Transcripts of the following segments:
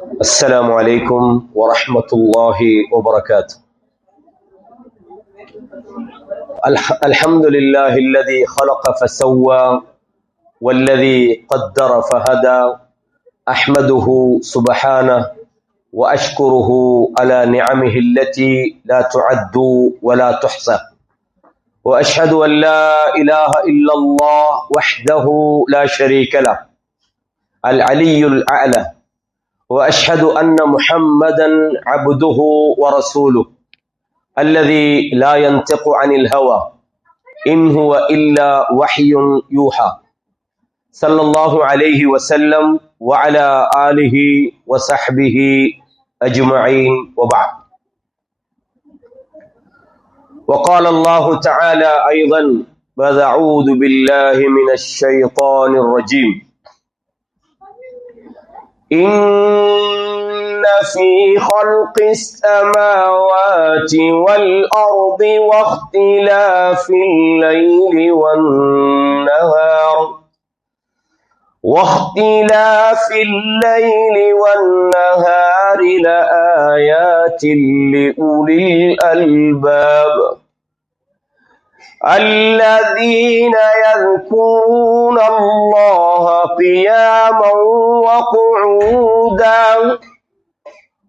السلام عليكم ورحمة الله وبركاته. الحمد لله الذي خلق فسوى والذي قدر فهدى، أحمده سبحانه وأشكره على نعمه التي لا تعد ولا تحصى، وأشهد أن لا إله إلا الله وحده لا شريك له العلي الأعلى، وأشهد أن محمدا عبده ورسوله الذي لا ينطق عن الهوى إن هو إلا وحي يوحى، صلى الله عليه وسلم وعلى آله وصحبه أجمعين، وبعد. وقال الله تعالى أيضا: وأعوذ بالله من الشيطان الرجيم: إن في خلق السماوات والأرض واختلاف الليل والنهار لآيات لأولي الألباب الذين يذكرون الله قياما وقعودا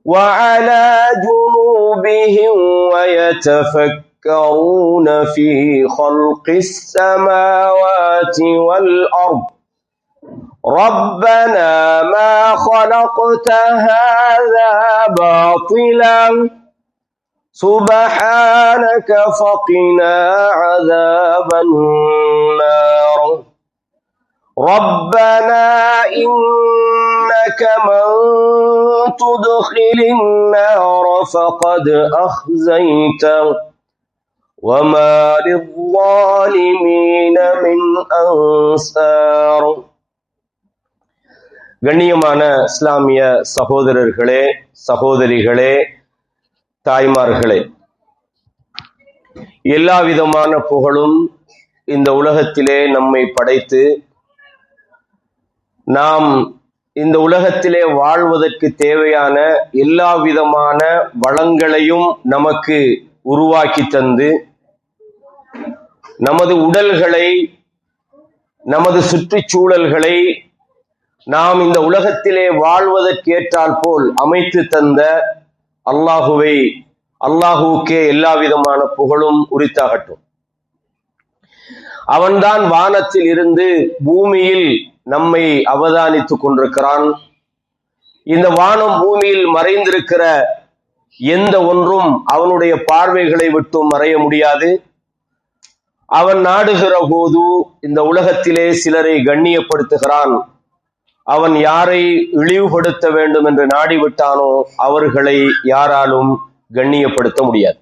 وعلى جنوبهم ويتفكرون في خلق السماوات والأرض ربنا ما خلقت هذا باطلا سبحانك فقنا عذاب النار ربنا إنك من تدخل النار فقد أخزيته وما للظالمين من أنصار. கண்ணியமான இஸ்லாமிய சகோதரர்களே, சகோதரிகளே, தாய்மார்களே, எல்லா விதமான புகழும் இந்த உலகத்திலே நம்மை படைத்து நாம் இந்த உலகத்திலே வாழ்வதற்கு தேவையான எல்லா விதமான வளங்களையும் நமக்கு உருவாக்கி தந்து நமது உடல்களை, நமது சுற்றுச்சூழல்களை நாம் இந்த உலகத்திலே வாழ்வதற்கேற்றால் போல் அமைத்து தந்த அல்லாஹுவுக்கே எல்லா விதமான புகழும் உரித்தாகட்டும். அவன்தான் வானத்தில் இருந்து பூமியில் நம்மை அவதானித்துக் கொண்டிருக்கிறான். இந்த வானம் பூமியில் மறைந்திருக்கிற எந்த ஒன்றும் அவனுடைய பார்வைகளை விட்டும் மறைய முடியாது. அவன் நாடுகிற போது இந்த உலகத்திலே சிலரை கண்ணியப்படுத்துகிறான். அவன் யாரை இழிவுபடுத்த வேண்டும் என்று நாடிவிட்டானோ அவர்களை யாராலும் கண்ணியப்படுத்த முடியாது.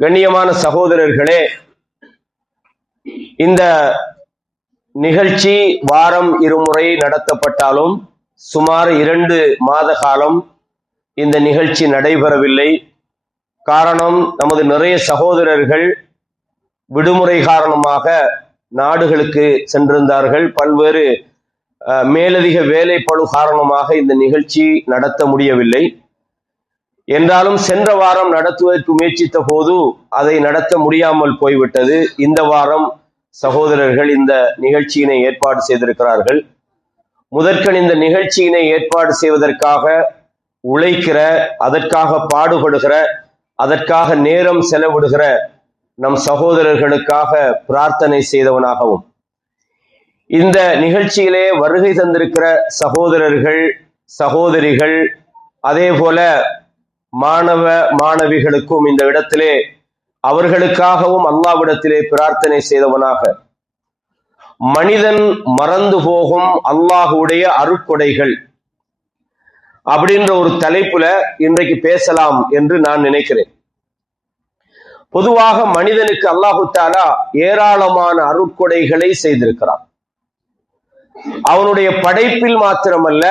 கண்ணியமான சகோதரர்களே, இந்த நிகழ்ச்சி வாரம் இருமுறை நடத்தப்பட்டாலும் சுமார் 2 மாத காலம் இந்த நிகழ்ச்சி நடைபெறவில்லை. காரணம், நமது நிறைய சகோதரர்கள் விடுமுறை காரணமாக நாடுகளுக்கு சென்றிருந்தார்கள். பல்வேறு மேலதிக வேலைப்பளு காரணமாக இந்த நிகழ்ச்சி நடத்த முடியவில்லை. என்றாலும் சென்ற வாரம் நடத்துவதற்கு முயற்சித்த போது அதை நடத்த முடியாமல் போய்விட்டது. இந்த வாரம் சகோதரர்கள் இந்த நிகழ்ச்சியினை ஏற்பாடு செய்திருக்கிறார்கள். முதற்கண் இந்த நிகழ்ச்சியினை ஏற்பாடு செய்வதற்காக உழைக்கிற, அதற்காக பாடுபடுகிற, அதற்காக நேரம் செலவிடுகிற நம் சகோதரர்களுக்காக பிரார்த்தனை செய்தவனாகவும், இந்த நிகழ்ச்சியிலே வருகை தந்திருக்கிற சகோதரர்கள், சகோதரிகள், அதே போல மாணவ மாணவிகளுக்கும் இந்த இடத்திலே அவர்களுக்காகவும் அல்லாஹ்விடத்திலே பிரார்த்தனை செய்தவனாக, மனிதன் மறந்து போகும் அல்லாஹ்வுடைய அருட்கொடைகள் அப்படின்ற ஒரு தலைப்புல இன்றைக்கு பேசலாம் என்று நான் நினைக்கிறேன். பொதுவாக மனிதனுக்கு அல்லாஹு தஆலா ஏராளமான அருட்கொடைகளை செய்திருக்கிறான். அவனுடைய படைப்பில் மாத்திரமல்ல,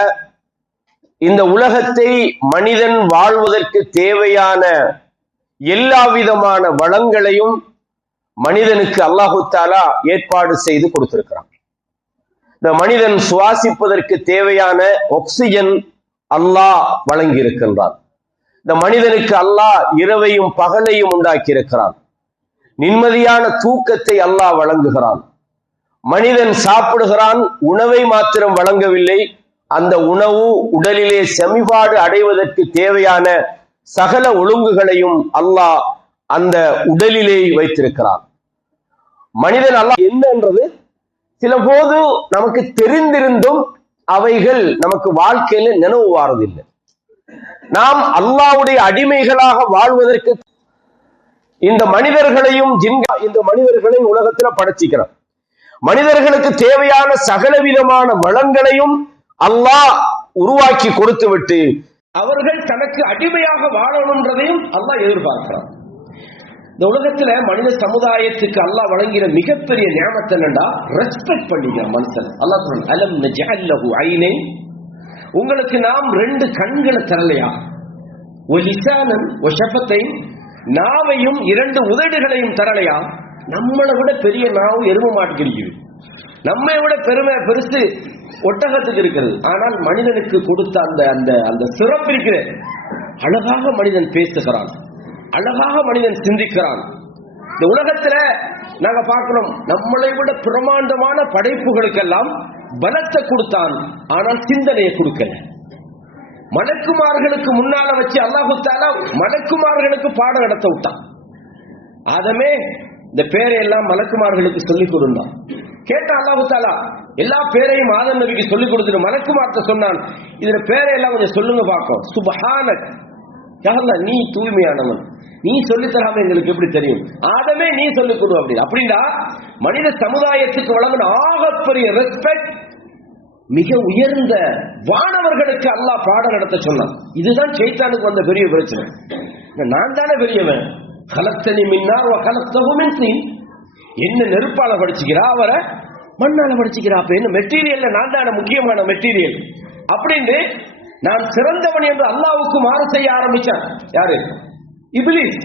இந்த உலகத்தை மனிதன் வாழ்வதற்கு தேவையான எல்லா விதமான வளங்களையும் மனிதனுக்கு அல்லாஹு தஆலா ஏற்பாடு செய்து கொடுத்திருக்கிறான். இந்த மனிதன் சுவாசிப்பதற்கு தேவையான ஆக்சிஜன் அல்லாஹ் வழங்கி இருக்கின்றான். இந்த மனிதனுக்கு அல்லாஹ் இரவையும் பகலையும் உண்டாக்கி இருக்கிறான். நிம்மதியான தூக்கத்தை அல்லாஹ் வழங்குகிறான். மனிதன் சாப்பிடுகிறான், உணவை மாத்திரம் வழங்கவில்லை, அந்த உணவு உடலிலே செமிபாடு அடைவதற்கு தேவையான சகல ஒழுங்குகளையும் அல்லாஹ் அந்த உடலிலே வைத்திருக்கிறான். மனிதன் அல்லாஹ் என்னன்றது சில போது நமக்கு தெரிந்திருந்தும் அவைகள் நமக்கு வாழ்க்கையில நினைவு வாரதில்லை. நாம் அல்லாஹ்வுடைய அடிமைகளாக வாழ்வதற்கு இந்த மனிதர்களையும் இந்த மனிதர்களை உலகத்துல படைச்சிக்கிறான். மனிதர்களுக்கு தேவையான சகலவிதமான வளங்களையும் அல்லாஹ் உருவாக்கி கொடுத்து விட்டு அவர்கள் தனக்கு அடிமையாக வாழணும்ன்றதையும் அல்லாஹ் எதிர்பார்க்கிறான். இந்த உலகத்துல மனித சமுதாயத்துக்கு அல்லாஹ் வழங்கின மிகப்பெரிய நியமத் என்னன்னா ரெஸ்பெக்ட் பண்ணிக்கிறான் மனுஷன். அல்லாஹ் சொல்றான், அலம் நஜஅல் லஹு ஐனைன், உங்களுக்கு நாம் 2 கண்களை தரலையா, வ லிசானன் வ ஷஃபத்தைன், நாவையும் 2 உதடுகளையும் தரலையா. நம்மளை விட பெரிய நாவு எரும மாட்டுக்கு இருக்குது, நம்மை விட பெருசு ஒட்டகத்துக்கு இருக்கிறது. ஆனால் மனிதனுக்கு கொடுத்த அந்த அந்த அந்த சிறப்பு இருக்கிற, அழகாக மனிதன் பேசுகிறான், அழகாக மனிதன் சிந்திக்கிறான். இந்த உலகத்துல நாங்க பார்க்கிறோம், நம்மளை விட பிரமாண்டமான படைப்புகளுக்கெல்லாம் பலத்தை கொடுத்தான், ஆனால் சிந்தனையை கொடுக்கல. மலக்குமார்களுக்கு முன்னால வச்சு அல்லாஹ் தஆலா மலக்குமார்களுக்கு பாடம் நடத்த விட்டான். ஆதமே இந்த பேரை எல்லாம் மலக்குமார்களுக்கு சொல்லிக் கொடுத்தான். கேட்ட அல்லாஹ் தஆலா எல்லா பேரையும் ஆதம் நபிக்கு சொல்லிக் கொடுத்துட்டு மலக்குமார்ட்ட சொன்னான், இதுல பேரை எல்லாம் கொஞ்சம் சொல்லுங்க பார்க்கும். சுப்ஹானக், யா அல்லாஹ் நீ தூய்மையானவன், நீ சொல்லி தராம எங்களுக்கு எப்படி தெரியும், ஆதமே நீ சொல்லிக் கொடு அப்படி. அப்படின்னா மனித சமுதாயத்துக்கு வழங்கின ஆகப்பெரிய ரெஸ்பெக்ட் மிக உயர்ந்த வானவர்களுக்கு அல்லாஹ் பாடம் நடத்த சொன்னான். இதுதான் ஷைத்தானுக்கு வந்த பெரிய பிரச்சனை. நான் தானே பெரியவன், கலத்தனி மின்னார் கலத்தகு மின் தீன், என்ன நெருப்பால படிச்சுக்கிறா, அவரை மண்ணால படிச்சுக்கிறா, அப்ப என்ன மெட்டீரியல்ல நான் தானே முக்கியமான மெட்டீரியல் அப்படின்னு நான் சிறந்தவன் என்று அல்லாஹ்வுக்கு மாறு செய்ய ஆரம்பிச்சான். யாரு? இப்லீஸ்.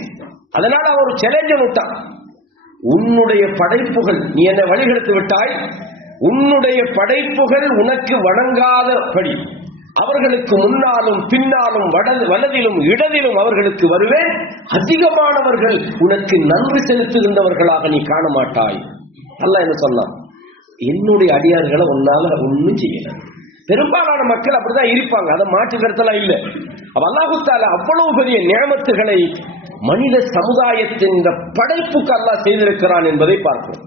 அதனால அவர் சேலஞ்ச விட்டான், உன்னுடைய படைப்புகள் நீ என்னை வழிகெடுத்து விட்டாய், உன்னுடைய படைப்புகள் உனக்கு வணங்காதபடி அவர்களுக்கு முன்னாலும் பின்னாலும் வலதிலும் இடதிலும் அவர்களுக்கு வருவேன், அதிகமானவர்கள் உனக்கு நன்றி செலுத்துகின்றவர்களாக நீ காண மாட்டாய். அல்லாஹ் என்ன சொன்னான், என்னுடைய அடியார்களை உன்னால ஒன்னும் செய்யல. பெரும்பாலான மக்கள் அப்படிதான் இருப்பாங்க, அதை மாற்று கருத்தெல்லாம் இல்லை. அல்லாஹ் தஆலா அவ்வளவு பெரிய நியமத்துகளை மனித சமுதாயத்தின் இந்த படைப்புக்கு அல்லாஹ் செய்திருக்கிறான் என்பதை பார்க்கிறோம்.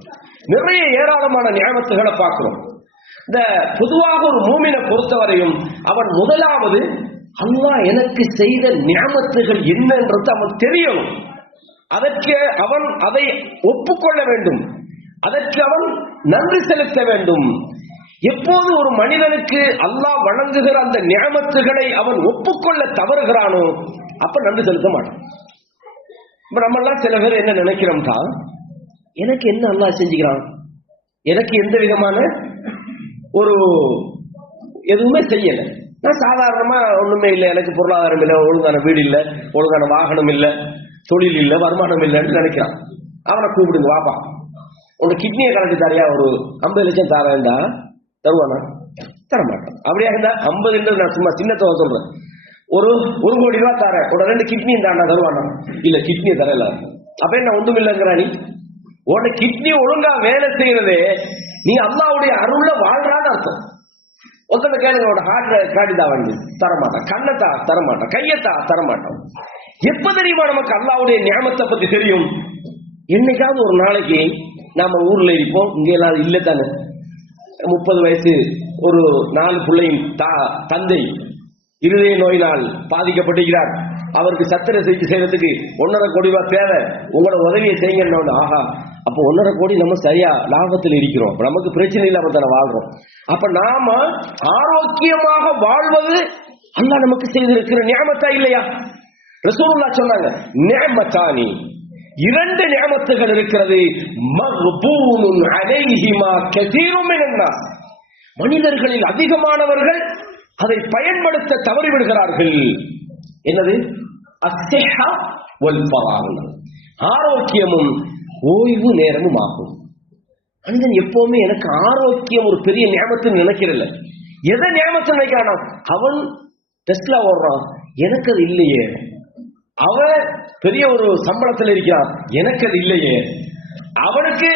நிறைய ஏராளமான நியமத்துகளை பார்க்கிறோம். இந்த பொதுவாக ஒரு மூமினை பொறுத்தவரையும் அவன் முதலாவது அல்லாஹ் எனக்கு செய்த நியமத்துகள் என்னன்றது அவன் தெரியணும், அதற்கு அவன் அதை ஒப்புக்கொள்ள வேண்டும், அதற்கு அவன் நன்றி செலுத்த வேண்டும். எப்போது ஒரு மனிதனுக்கு அல்லாஹ் வழங்குகிற அந்த நியமத்துகளை அவன் ஒப்புக்கொள்ள தவறுகிறானோ அப்ப நன்றி செலுத்த மாட்டான். இப்ப நம்ம எல்லாம் சில பேர் என்ன நினைக்கிறோம்டா, எனக்கு என்ன அல்லாஹ் செஞ்சுக்கிறான், எனக்கு எந்த விதமான ஒரு எதுவுமே செய்யல, நான் சாதாரணமா ஒண்ணுமே இல்லை, எனக்கு பொருளாதாரம் இல்லை, ஒழுங்கான வீடு இல்லை, ஒழுங்கான வாகனம் இல்லை, தொழில் இல்லை, வருமானம் இல்லைன்னு நினைக்கிறான். அவனை கூப்பிடுங்க, வாப்பா உங்க கிட்னியை கலந்து தரையா, ஒரு 50 லட்சம் தாரேன்டா, தருவானா? தரமாட்டான். அப்படியா இருந்தா 50 நான் சும்மா சின்னத்தை சொல்றேன், ஒரு 1 கோடி ரூபாய் தரேன், ஒரு 2 கிட்னி தாண்டா, தருவானா? இல்ல கிட்னியை தரல. அப்ப என்ன ஒன்றும் இல்லைங்கிறா நீ? உன்னை கிட்னி ஒழுங்கா வேலை செய்யறதே நீ அல்லாஹ்வுடைய அருள்ல வாழ்றான்னு அர்த்தம். ஒருத்தனை கேளுங்க, உன்னோட ஹார்ட் காட்டிதா வந்து தரமாட்டான், கண்ணத்தா தரமாட்டான், கையத்தா தரமாட்டான். எப்ப தெரியுமா நமக்கு அல்லாஹ்வுடைய நியமத்தை பத்தி தெரியும்? என்னைக்காவது ஒரு நாளைக்கு நாம ஊர்ல இருப்போம், இங்க எல்லாம் இல்ல தானே, 30 வயசு ஒரு 4 பிள்ளையும் தந்தை இருதய நோயினால் பாதிக்கப்பட்டிருக்கிறார், அவருக்கு சத்திர சிகிச்சை செய்யறதுக்கு 1.5 கோடி ரூபாய் தேவை, உங்களோட உதவியை செய்யுங்க. ஆஹா, அப்ப 1.5 கோடி நம்ம சரியா லாபத்தில் இருக்கிறோம், நமக்கு பிரச்சனை இல்லாம தானே வாழ்றோம். அப்ப நாம ஆரோக்கியமாக வாழ்வது அல்லாஹ் நமக்கு செய்திருக்கிற நியமத்தா இல்லையா? ரசூலுல்லாஹ் சொன்னாங்க, நியமத்தானி, 2 நியமத்துகள் இருக்கிறது, மக்பூனுன் அலைஹிமா கஸீரும் மினன் நாஸ், மனிதர்களில் அதிகமானவர்கள் அதை பயன்படுத்த தவறிவிடுகிறார்கள். என்னது? அஸ்ஸிஹா வல் ஃபராக், ஆரோக்கியமும் ஓய்வு நேரமும் ஆகும். மனிதன் எப்பவுமே எனக்கு ஆரோக்கியம் ஒரு பெரிய நியமத்துன்னு நினைக்கிறல்ல, எதை நியமத்து நினைக்கிறான்? அவன் டெஸ்லா ஓடுறான், எனக்கு அது இல்லையே. அவன் பெரிய ஒரு சம்பளத்தில் இருக்கிறான், எனக்கு அது இல்லையே. அவனுக்கு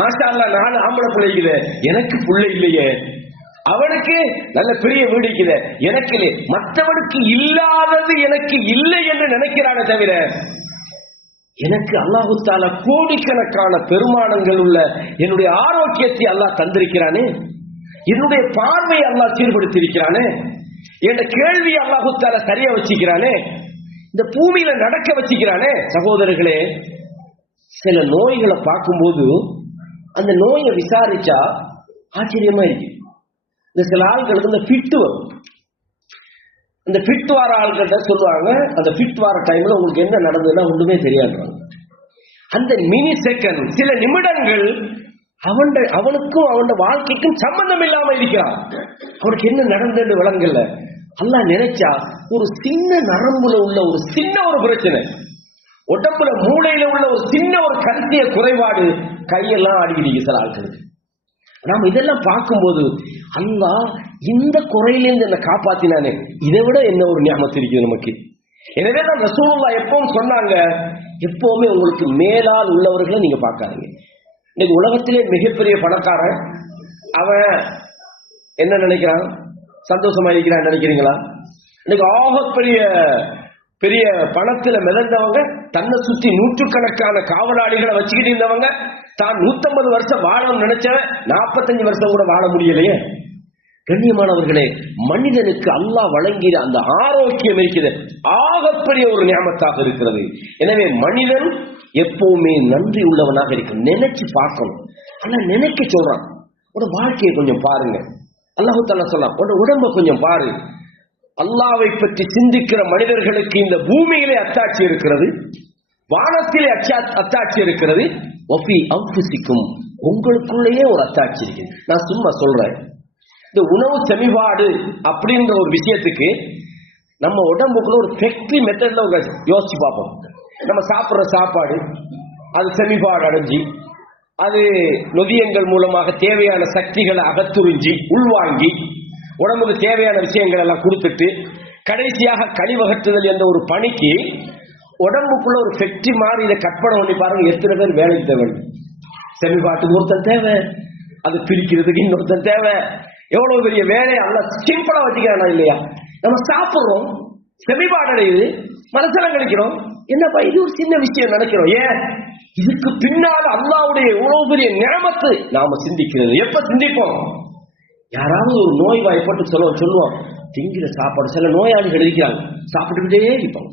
மாஷா அல்லாஹ் 4 ஆம்பளை பிள்ளைக்குது, எனக்கு புள்ளை இல்லையே. அவனுக்கு நல்ல பெரிய வீடு இருக்குது, எனக்கு இல்லை. மற்றவனுக்கு இல்லாதது எனக்கு இல்லை என்று நினைக்கிறானே தவிர, எனக்கு அல்லாஹு தஆலா கோடிக்கணக்கான பெருமானங்கள் உள்ள என்னுடைய ஆரோக்கியத்தை அல்லாஹ் தந்திருக்கிறானே, என்னுடைய பார்வையை அல்லாஹ் சீர்படுத்தியிருக்கிறானே, என்ற கேள்வி அல்லாஹு தஆலா சரியா வச்சுக்கிறானே, இந்த பூமியில நடக்க வச்சுக்கிறானே. சகோதரர்களே, சில நோய்களை பார்க்கும்போது அந்த நோயை விசாரிச்சா ஆச்சரியமா இருக்கு. இந்த சில ஆள்களுக்கு இந்த ஃபிட் வரும். இந்த ஃபிட் வர ஆள்கிட்ட சொல்லுவாங்க, அந்த ஃபிட் வர டைம்ல உங்களுக்கு என்ன நடந்ததுன்னா ஒண்ணுமே தெரியாது. அந்த மினி செகண்ட், சில நிமிடங்கள் அவனுக்கும் அவன் வாழ்க்கைக்கும் சம்பந்தம் இல்லாம இருக்கிறான். அவனுக்கு என்ன நடந்தது விளங்கல. அல்லாஹ் நினைச்சா ஒரு சின்ன நரம்புல உள்ள ஒரு சின்ன ஒரு பிரச்சனை, உடம்புல மூளையில உள்ள ஒரு சின்ன ஒரு கருத்திய குறைபாடு கையெல்லாம் ஆடிக்கிட்டு சில ஆட்களுக்கு. நாம இதெல்லாம் பார்க்கும்போது அல்லாஹ் இந்த குறையிலிருந்து என்ன காப்பாத்தினானே, இதை விட என்ன ஒரு நியாமத்து இருக்குது நமக்கு. எனவே தான் ரசூலுல்லாஹ் எப்பவும் சொன்னாங்க, எப்பவுமே உங்களுக்கு மேலால் உள்ளவர்களை நீங்க பார்க்காதீங்க. இன்னைக்கு உலகத்திலே மிகப்பெரிய பணக்காரன் அவன் என்ன நினைக்கிறான், சந்தோஷமா இருக்கிறான் நினைக்கிறீங்களா? இன்னைக்கு ஆகப்பெரிய பெரிய பணத்துல மிதந்தவங்க, தன்னை சுத்தி நூற்றுக்கணக்கான காவலாளிகளை வச்சுக்கிட்டு இருந்தவங்க, தான் 150 வருஷம் வாழணும்னு நினைச்சவன் 45 வருஷம் கூட வாழ முடியலையே. கண்ணியமானவர்களே, மனிதனுக்கு அல்லாஹ் வழங்கிய அந்த ஆரோக்கியம் இருக்கிறது, ஆகப்பெரிய ஒரு நியாமத்தாக இருக்கிறது. எனவே மனிதன் எப்பவுமே நன்றி உள்ளவனாக இருக்க நினைச்சு பார்க்கணும். ஆனா நினைக்க சொல்றான், உட வாழ்க்கையை கொஞ்சம் பாருங்க. அல்லாஹு தஆலா சொல்லலாம், உட உடம்ப கொஞ்சம் பாரு. அல்லாஹ்வை பற்றி சிந்திக்கிற மனிதர்களுக்கு இந்த பூமியிலே அத்தாட்சி இருக்கிறது, வானத்திலே அத்தாட்சி இருக்கிறது, வஃபி அன்ஃபுசிக்கும், உங்களுக்குள்ளேயே ஒரு அத்தாட்சி இருக்குது. நான் சும்மா சொல்றேன், இந்த உணவு செமிபாடு அப்படின்ற ஒரு விஷயத்துக்கு நம்ம உடம்புக்குள்ள ஒரு ஃபேக்டரி மெத்தட்ல யோசிச்சு பார்ப்போம். நம்ம சாப்பிட்ற சாப்பாடு அது செமிபாடு அடைஞ்சி, அது நொதியங்கள் மூலமாக தேவையான சக்திகளை அகத்துறிஞ்சி உள்வாங்கி உடம்புக்கு தேவையான விஷயங்கள் எல்லாம் கொடுத்துட்டு கடைசியாக கழிவகற்றுதல் என்ற ஒரு பணிக்கு உடம்புக்குள்ள ஒரு ஃபேக்டரி மாதிரி இதை கற்பனை பண்ணி பாருங்க. எத்தனை பேர் வேலைக்கு தேவை, செமிபாட்டுக்கு ஒருத்தன் தேவை, அது பிரிக்கிறதுக்கு இன்னொருத்தன் தேவை. எவ்வளவு பெரிய வேலையை அல்ல சிம்பிளா வச்சுக்கிறானா இல்லையா? நம்ம சாப்பிடுறோம், செமிபாடு அடையுது, மனசெல்லாம் கழிக்கிறோம், என்னப்பா இது ஒரு சின்ன விஷயம் நினைக்கிறோம். ஏன்? இதுக்கு பின்னால் அல்லாஹ்வுடைய எவ்வளவு பெரிய நியமத்து நாம சிந்திக்கிறது. எப்ப சிந்திப்போம்? யாராவது ஒரு நோய் வாய்ப்பட்டு சொல்லுவோம், திங்கிற சாப்பாடு. சில நோயாளிகள் இருக்கிறாங்க, சாப்பிட்டுக்கிட்டே இருப்பாங்க.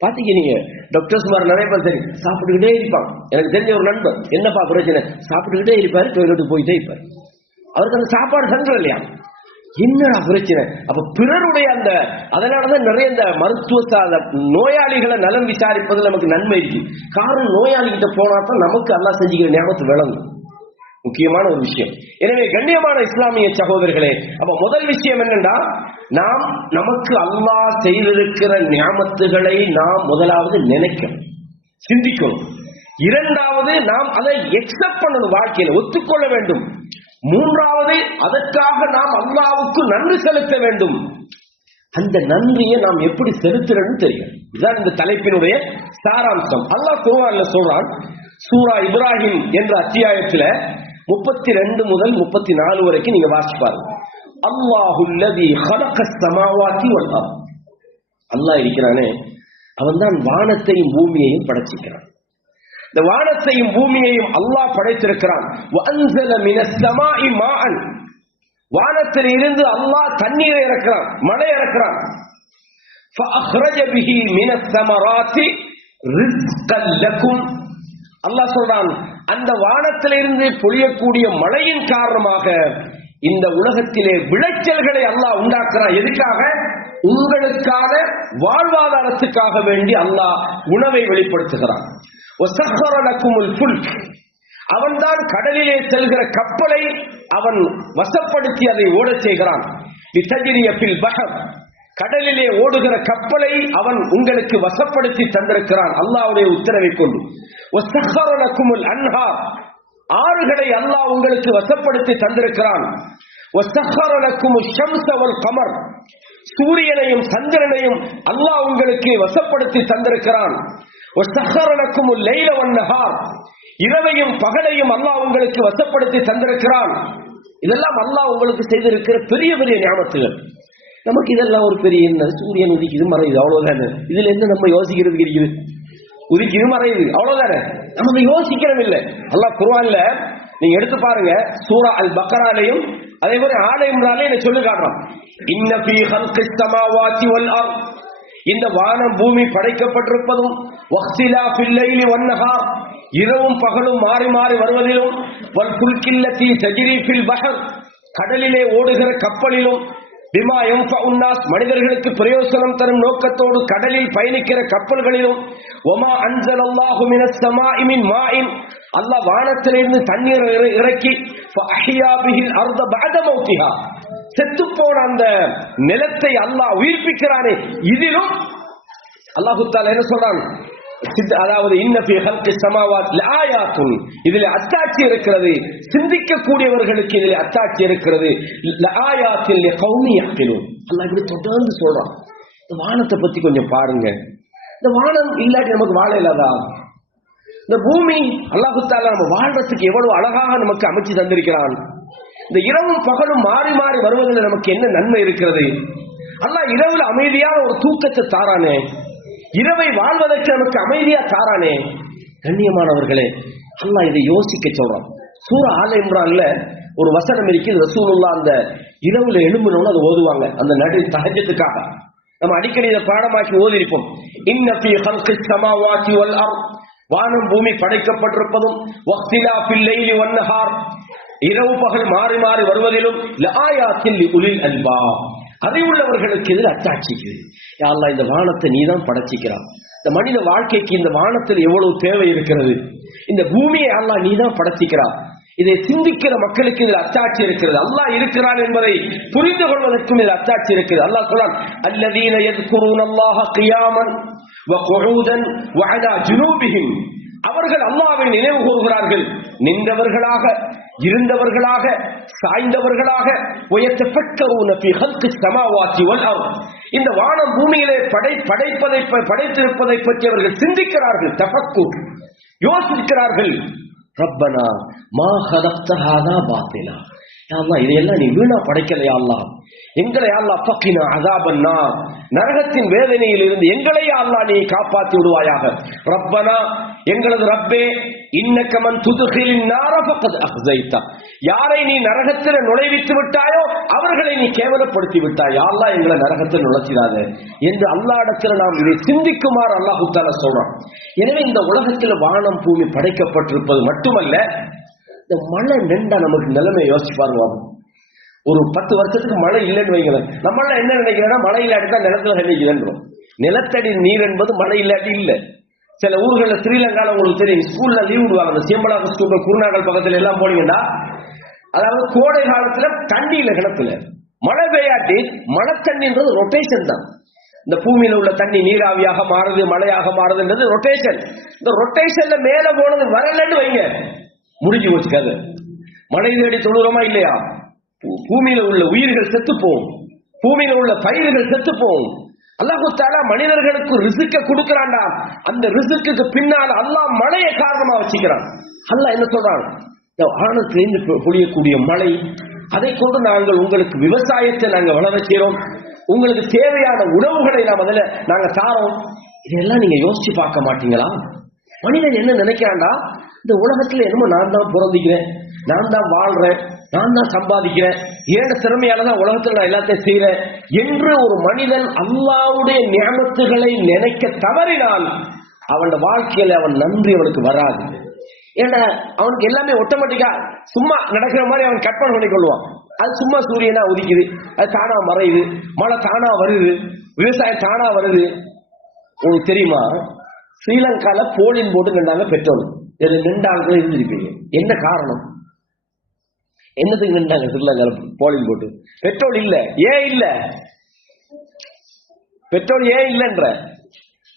பாத்தீங்க நீங்க டாக்டர்ஸ் மாதிரி நிறைய பேர் தெரியும், சாப்பிட்டுக்கிட்டே இருப்பாங்க. எனக்கு தெரிஞ்ச ஒரு நண்பர், என்னப்பா பிரச்சனை, சாப்பிட்டுக்கிட்டே இருப்பாரு, டொய்லெட்டுக்கு போயிட்டே இருப்பாரு. அவருக்கு அந்த சாப்பாடு சென்றது இல்லையா, என்னடா பிரச்சனை? அப்ப பிறருடைய அந்த அதனாலதான் நிறைய இந்த மருத்துவ நோயாளிகளை நலம் விசாரிப்பதில் நமக்கு நன்மை இருக்கு. காரணம், நோயாளி கிட்ட போனா தான் நமக்கு அல்லாஹ் செஞ்சுக்கிற ஞாபகத்து விளங்கும். முக்கியமான ஒரு விஷயம். எனவே கண்ணியமான இஸ்லாமிய சகோதரர்களே, அப்ப முதல் விஷயம் என்னன்னா, நாம் நமக்கு அல்லாஹ் செய்திருக்கிற நியாமத்துகளை நாம் முதலாவது நினைக்கணும், சிந்திக்கணும். இரண்டாவது, நாம் அதை எக்ஸெப்ட் பண்ணணும், வாழ்க்கையில ஒத்துக்கொள்ள வேண்டும். மூன்றாவது, அதற்காக நாம் அல்லாஹ்வுக்கு நன்றி செலுத்த வேண்டும். அந்த நன்றியை நாம் எப்படி செலுத்துறோம்னு தெரியும். இதுதான் இந்த தலைப்பினுடைய சாராம்சம். அல்லாஹ் குர்ஆன்ல சொல்றான், சூரா இப்ராஹிம் என்ற அத்தியாயத்துல 32 முதல் 34 வரைக்கும் நீங்க வாசிச்சு பாருங்க. அல்லாஹுல்லதி ஹலகஸ் ஸமாவாதி வல் அர்த், அல்லாஹ் இருக்கிறானே, அவன் தான் வானத்தையும் பூமியையும் படைச்சிருக்கிறான். இந்த வானத்தையும் பூமியையும் அல்லாஹ் படைத்திருக்கிறான். வஅன்ஸல மினஸ் ஸமாஇ மாஅன், வானத்தில் இருந்து அல்லாஹ் தண்ணீரை இறக்குறான், மழை இறக்குறான். ஃபஅக்ரஜ பிஹி மினஸ் ஸமராத்தி ரிஸ்கல் லக்கும், அல்லாஹ் சொல்றான், அந்த வானத்திலிருந்து பொழியக்கூடிய மழையின் காரணமாக இந்த உலகத்திலே விளைச்சல்களை அல்லாஹ் உண்டாக்குறான். எதுக்காக? உங்களுக்கான வாழ்வாதாரத்துக்காக வேண்டி அல்லாஹ் உணவை வெளிப்படுத்துகிறான். வஸஹர லக்குமுல் ஃபுல்க், அவன்தான் கடலிலே செல்கிற கப்பலை அவன் வசப்படுத்தி அதை ஓடச் செய்கிறான். லிதஜ்ரிய ஃபில் பஹர், கடலிலே ஓடுகிற கப்பலை அவன் உங்களுக்கு வசப்படுத்தி தந்திருக்கிறான் அல்லாஹ்வுடைய உத்தரவை கொண்டு. வஸஹர லக்குமுல் அன்ஹார், ஆறுகளை அல்லாஹ் உங்களுக்கு வசப்படுத்தி தந்திருக்கிறான். வஸஹர லக்குமுஷ் ஷம்ஸ வல் கமர், சூரியனையும் சந்திரனையும் அல்லாஹ் உங்களுக்கு வசப்படுத்தி தந்திருக்கிறான். வஸஹர லக்குமுல் லைல வன் நஹார், இரவையும் பகலையும் அல்லாஹ் உங்களுக்கு வசப்படுத்தி தந்திருக்கிறான். இதெல்லாம் அல்லாஹ் உங்களுக்கு செய்திருக்கிற பெரிய பெரிய நியாமத்துகள். நமக்கு இதெல்லாம் ஒரு பெரிய என்ன, சூரியன் உதிக்குது மறையுது அவ்வளவுதானே, இதுல என்ன நம்ம யோசிக்கிறது இருக்குது? உதிக்குது மறையுது அவ்வளவுதானே, நம்ம யோசிக்கிறோம் இல்லை. அல்லாஹ் குர்ஆன்ல நீங்க எடுத்து பாருங்க, சூரா அல் பக்ராலையும் அதே மாதிரி ஆல இம்ரான்லயும் இதை சொல்லி காட்டுறான். இன்ன ஃபீ ஹல்கிஸ் ஸமாவாதி வல் அர்த், இந்த வானம் பூமி படைக்கப்பட்டிருப்பதும், வக்திலாஃபில் லைலி வன் நஹார், இரவும் பகலும் மாறி மாறி வருவதிலும், வல் ஃபுல்கில்லதி தஜ்ரி ஃபில் பஹர், கடலிலே ஓடுகிற கப்பலிலும், பிமா யன்ஃபஉன் நாஸ், மனிதர்களுக்கு பிரயோஜனம் தரும் நோக்கத்தோடு கடலில் பயணிக்கிற கப்பல்களிலும், வமா அன்ஸலல்லாஹு மினஸ் ஸமாஇ மின் மாஇன், அல்லாஹ் வானத்திலிருந்து தண்ணீர் இறக்கி, ஃபஅஹ்யா பிஹில் அர்த பஅத மௌத்திஹா, செத்துப்போன அந்த நிலத்தை அல்லாஹ் உயிர்ப்பிக்கிறானே, இதிலும் அல்லாஹ் தஆலா என்ன சொல்றான்? அதாவது இன்ன ஃபீ ஹல்கிஸ் ஸமாவாத் லஆயாத்துன், இதிலே அத்தாட்சி இருக்கிறது, சிந்திக்க கூடியவர்களுக்கு இதிலே அத்தாட்சி இருக்கிறது. லஆயாத்தில் லிகௌமி யக்லூன், அல்லாஹ் இப்படி தொடர்ந்து சொல்றான். இந்த வானத்தை பத்தி கொஞ்சம் பாருங்க. இந்த வானம் இல்லாட்டி நமக்கு வாழ இல்லாதா? இந்த பூமி அல்லாஹ் தஆலா நம்ம வாழ்றதுக்கு எவ்வளவு அழகாக நமக்கு அமைச்சு தந்திருக்கிறான். இந்த இரவும் பகலும் மாறி மாறி வருவதில் நமக்கு என்ன நன்மை இருக்கிறது? அல்லாஹ் இரவுல அமைதியான ஒரு தூக்கத்தை தாரானே, இரவை வாழ்வதற்கு நமக்கு அமைதியா தாரானே. கண்ணியமானவர்களே, அல்லாஹ் இதை யோசிக்க சொல்றான். சூரா ஆல இம்ரான்ல ஒரு வசனம் இருக்குது. ரசூலுல்லாஹ் அந்த இரவுல எழும்புனோன்னு அதை ஓதுவாங்க, அந்த நடு தஹஜ்ஜுக்காக. நம்ம அடிக்கடி இதை பாடமாக்கி ஓதி இருப்போம். இன்ன ஃபீ ஹல்கிஸ் ஸமாவாதி வல் அர்த், வானம் பூமி படைக்கப்பட்டிருப்பதும், வக்திலாஃபில் லைலி வன் நஹார், இரவு பகல் மாறி மாறி வருவதிலும், லஆயாத்தில் லிஉலில் அல்பாப், அறிவுள்ளவர்களுக்கு இதில் அத்தாட்சிக்குது. யா அல்லாஹ், இந்த வானத்தை நீதான் படைச்சிக்கிறான். இந்த மனித வாழ்க்கைக்கு இந்த வானத்தில் எவ்வளவு தேவை இருக்கிறது. இந்த பூமியை அல்லாஹ் நீதான் படைச்சிக்கிறான். இதை சிந்திக்கிற மக்களுக்கு இதில் அத்தாட்சி இருக்கிறது. அல்லாஹ் இருக்கிறான் என்பதை புரிந்து கொள்வதற்கும் இதில் அத்தாட்சி இருக்கிறது. அல்லாஹ் சொல்றான், அல்லதீன யذ்குரூனல்லாஹ கியாமன் வ குஊதன் வ அலா ஜுனூபிஹிம், அவர்கள் அல்லாஹ்வை நினைவு கூறுகிறார்கள், நின்றவர்களாக, இருந்தவர்களாக, சாய்ந்தவர்களாக. வயத்தஃபக்கரூன ஃபீ ஹல்கிஸ் ஸமாவாதி வல் அர்த், இந்த வானம் பூமியிலே படைத்திருப்பதை பற்றி அவர்கள் சிந்திக்கிறார்கள். தஃபக்குர், யோசிக்கிறார்கள். ரப்பனா மா ஹலக்த ஹாதா பாத்திலா, யா அல்லாஹ் இதையெல்லாம் நீ வீணா படைக்கலையா அல்லாஹ், எங்களை யா அல்லாஹ் ஃபக்கினா அஸாபன் நார், நரகத்தின் வேதனையில் இருந்து எங்களை யா அல்லாஹ் நீ காப்பாற்றி விடுவாயாக. ரப்பனா, எங்களது ரப்பே, இன்னக மன் துத்கிலின் நார ஃபக்கத் அக்ஸைதா, யாரை நீ நரகத்தில் நுழைவித்து விட்டாயோ அவர்களை நீ கேவலப்படுத்தி விட்டாய். யா அல்லாஹ் எங்களை நரகத்தில் நுழைச்சிடாதே என்று அல்லாஹ்விடத்தில் நாம் இதை சிந்திக்குமாறு அல்லாஹ் தஆலா சொல்றான். எனவே இந்த உலகத்தில் வானம் பூமி படைக்கப்பட்டிருப்பது மட்டுமல்ல, இந்த மழை நின்றா நமக்கு நிலைமை யோசிச்சு பாருங்க. ஒரு 10 வருஷத்துக்கு மழை இல்லைன்னு வைங்களேன், நம்மள என்ன நினைக்கிறோம்னா மழை இல்லாட்டி தான் நிலத்துல நினைக்கிறோம். நிலத்தடி நீர் என்பது மழை இல்லாட்டி இல்லை. சில ஊர்களில் ஸ்ரீலங்கால உங்களுக்கு தெரியும், ஸ்கூல்ல லீவ் விடுவாங்க. அந்த சியம்பலாக ஸ்கூல் குருநாகல் பக்கத்துல எல்லாம் போனீங்கன்னா, அதாவது கோடை காலத்துல தண்ணி இல்லை கிணத்துல, மழை பெய்யாட்டி மழை தண்ணின்றது ரொட்டேஷன் தான். இந்த பூமியில உள்ள தண்ணி நீராவியாக மாறுது, மழையாக மாறுதுன்றது ரொட்டேஷன். இந்த ரொட்டேஷன்ல மேல போனது வரலன்னு வைங்க, முடிஞ்சு போச்சுக்காது. மழை தேடி தொழுறோமா இல்லையா? பூமியில உள்ள உயிர்கள் செத்து போகும், பூமியில உள்ள பயிர்கள் செத்து போகும். அல்லாஹ் தஆலா மனிதர்களுக்கு ரிஸ்க கொடுக்கறான்டா, அந்த ரிஸ்க்கு பின்னால் அல்லாஹ் மழையை காரணமா வச்சுக்கிறான். அல்லாஹ் என்ன சொல்றான்? இந்த வானத்திலிருந்து பொழியக்கூடிய மழை, அதை கொண்டு நாங்கள் உங்களுக்கு விவசாயத்தை நாங்க வளர செய்றோம், உங்களுக்கு தேவையான உணவுகளை நாம் அதில் நாங்க தாரோம். இதெல்லாம் நீங்க யோசிச்சு பார்க்க மாட்டீங்களா? மனிதன் என்ன நினைக்கிறான்டா, இந்த உலகத்துல என்னமோ நான் தான் பிறந்திக்கிறேன், நான் தான் வாழ்றேன், நான் தான் சம்பாதிக்கிறேன், ஏன் திறமையாலதான் உலகத்துல நான் எல்லாத்தையும் செய்யறேன் என்று ஒரு மனிதன் அல்லாஹ்வுடைய நியமத்துகளை நினைக்க தவறினால் அவன் வாழ்க்கையில அவன் நன்றி அவனுக்கு வராது. ஏன்னா அவனுக்கு எல்லாமே ஆட்டோமேட்டிக்கா சும்மா நடக்கிற மாதிரி அவன் கற்பனை பண்ணி கொள்வான். அது சும்மா சூரியனா உதிக்குது, அது தானா மறையுது, மழை தானா வருது, விவசாயம் தானா வருது. உங்களுக்கு தெரியுமா, ஸ்ரீலங்கால போலின் போட்டு நின்றாங்க பெட்ரோல், நின்றாங்க இருந்திருப்பீங்க. என்ன காரணம்? என்னத்துக்கு நின்றாங்க ஸ்ரீலங்கால போலின் போட்டு? பெட்ரோல் இல்ல. ஏன் இல்ல? பெட்ரோல் ஏன் இல்லைன்ற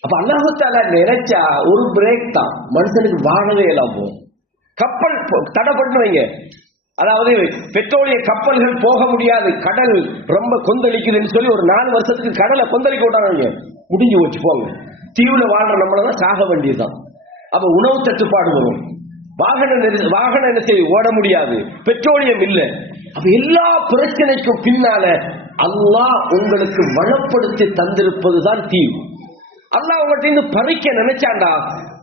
அப்ப அல்லாஹ் தஆலா நினைச்சா ஒரு பிரேக் தான் மனுஷனுக்கு வாழவே எல்லாம் போகும். கப்பல் தடைப்பட்டு வைங்க, அதாவது பெட்ரோலிய கப்பல்கள் போக முடியாது, கடல் ரொம்ப கொந்தளிக்குதுன்னு சொல்லி ஒரு 4 வருஷத்துக்கு கடலை கொந்தளிக்க விட்டாங்க. முடிஞ்சு வச்சு போங்க, தீவுல வாழ்ற நம்மளதான் சாக வேண்டியதுதான். அப்ப உணவு தட்டுப்பாடு வரும், வாகனம் என்ன செய்ய ஓட முடியாது, பெட்ரோலியம் இல்லை. அப்ப எல்லா பிரச்சனைக்கும் பின்னால அல்லாஹ் உங்களுக்கு வளப்படுத்தி தந்திருப்பதுதான் தீவு. அல்லாஹ் உங்கள்கிட்ட பறிக்க நினைச்சாண்டா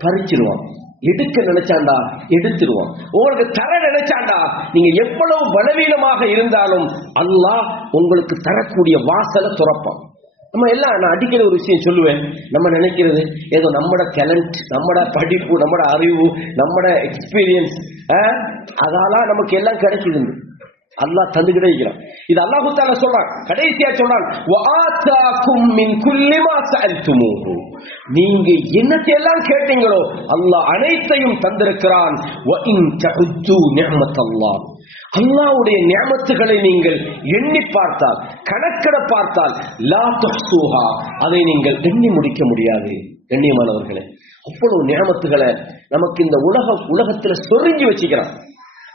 பறிச்சிருவான், எடுக்க நினைச்சாண்டா எடுத்துருவான். உங்களுக்கு தர நினைச்சாண்டா நீங்க எவ்வளவு பலவீனமாக இருந்தாலும் அல்லாஹ் உங்களுக்கு தரக்கூடிய வாசலை துறப்பான். நம்ம எல்லாம் நான் அடிக்கடி ஒரு விஷயம் சொல்லுவேன், நம்ம நினைக்கிறது ஏதோ நம்மட டேலண்ட், நம்மட படிப்பு, நம்மட அறிவு, நம்மட எக்ஸ்பீரியன்ஸ், அதால நமக்கு எல்லாம் கிடைக்குது. அல்லாஹ் தந்துகிட்டே இருக்கிறான். இது அல்லாஹ் தஆலா சொல்றான், கடைசியா சொல்றான், வஆதாகும் மின் குல்லி மா சஅல்துமூஹு, நீங்க என்னத்தையெல்லாம் கேட்டீங்களோ அல்லாஹ் அனைத்தையும் தந்திருக்கிறான். வ இன் தஉது நிஅமத்தல்லாஹ், அல்லாஹ்வுடைய நிஅமத்துகளை நீங்கள் எண்ணி பார்த்தால், கணக்கிட பார்த்தால், லா துஹ்ஸூஹா, அதை நீங்கள் எண்ணி முடிக்க முடியாது. கண்ணியமானவர்களே, அவ்வளவு நிஅமத்துகளை நமக்கு இந்த உலகத்துல சொரிஞ்சு வச்சுக்கிறான்.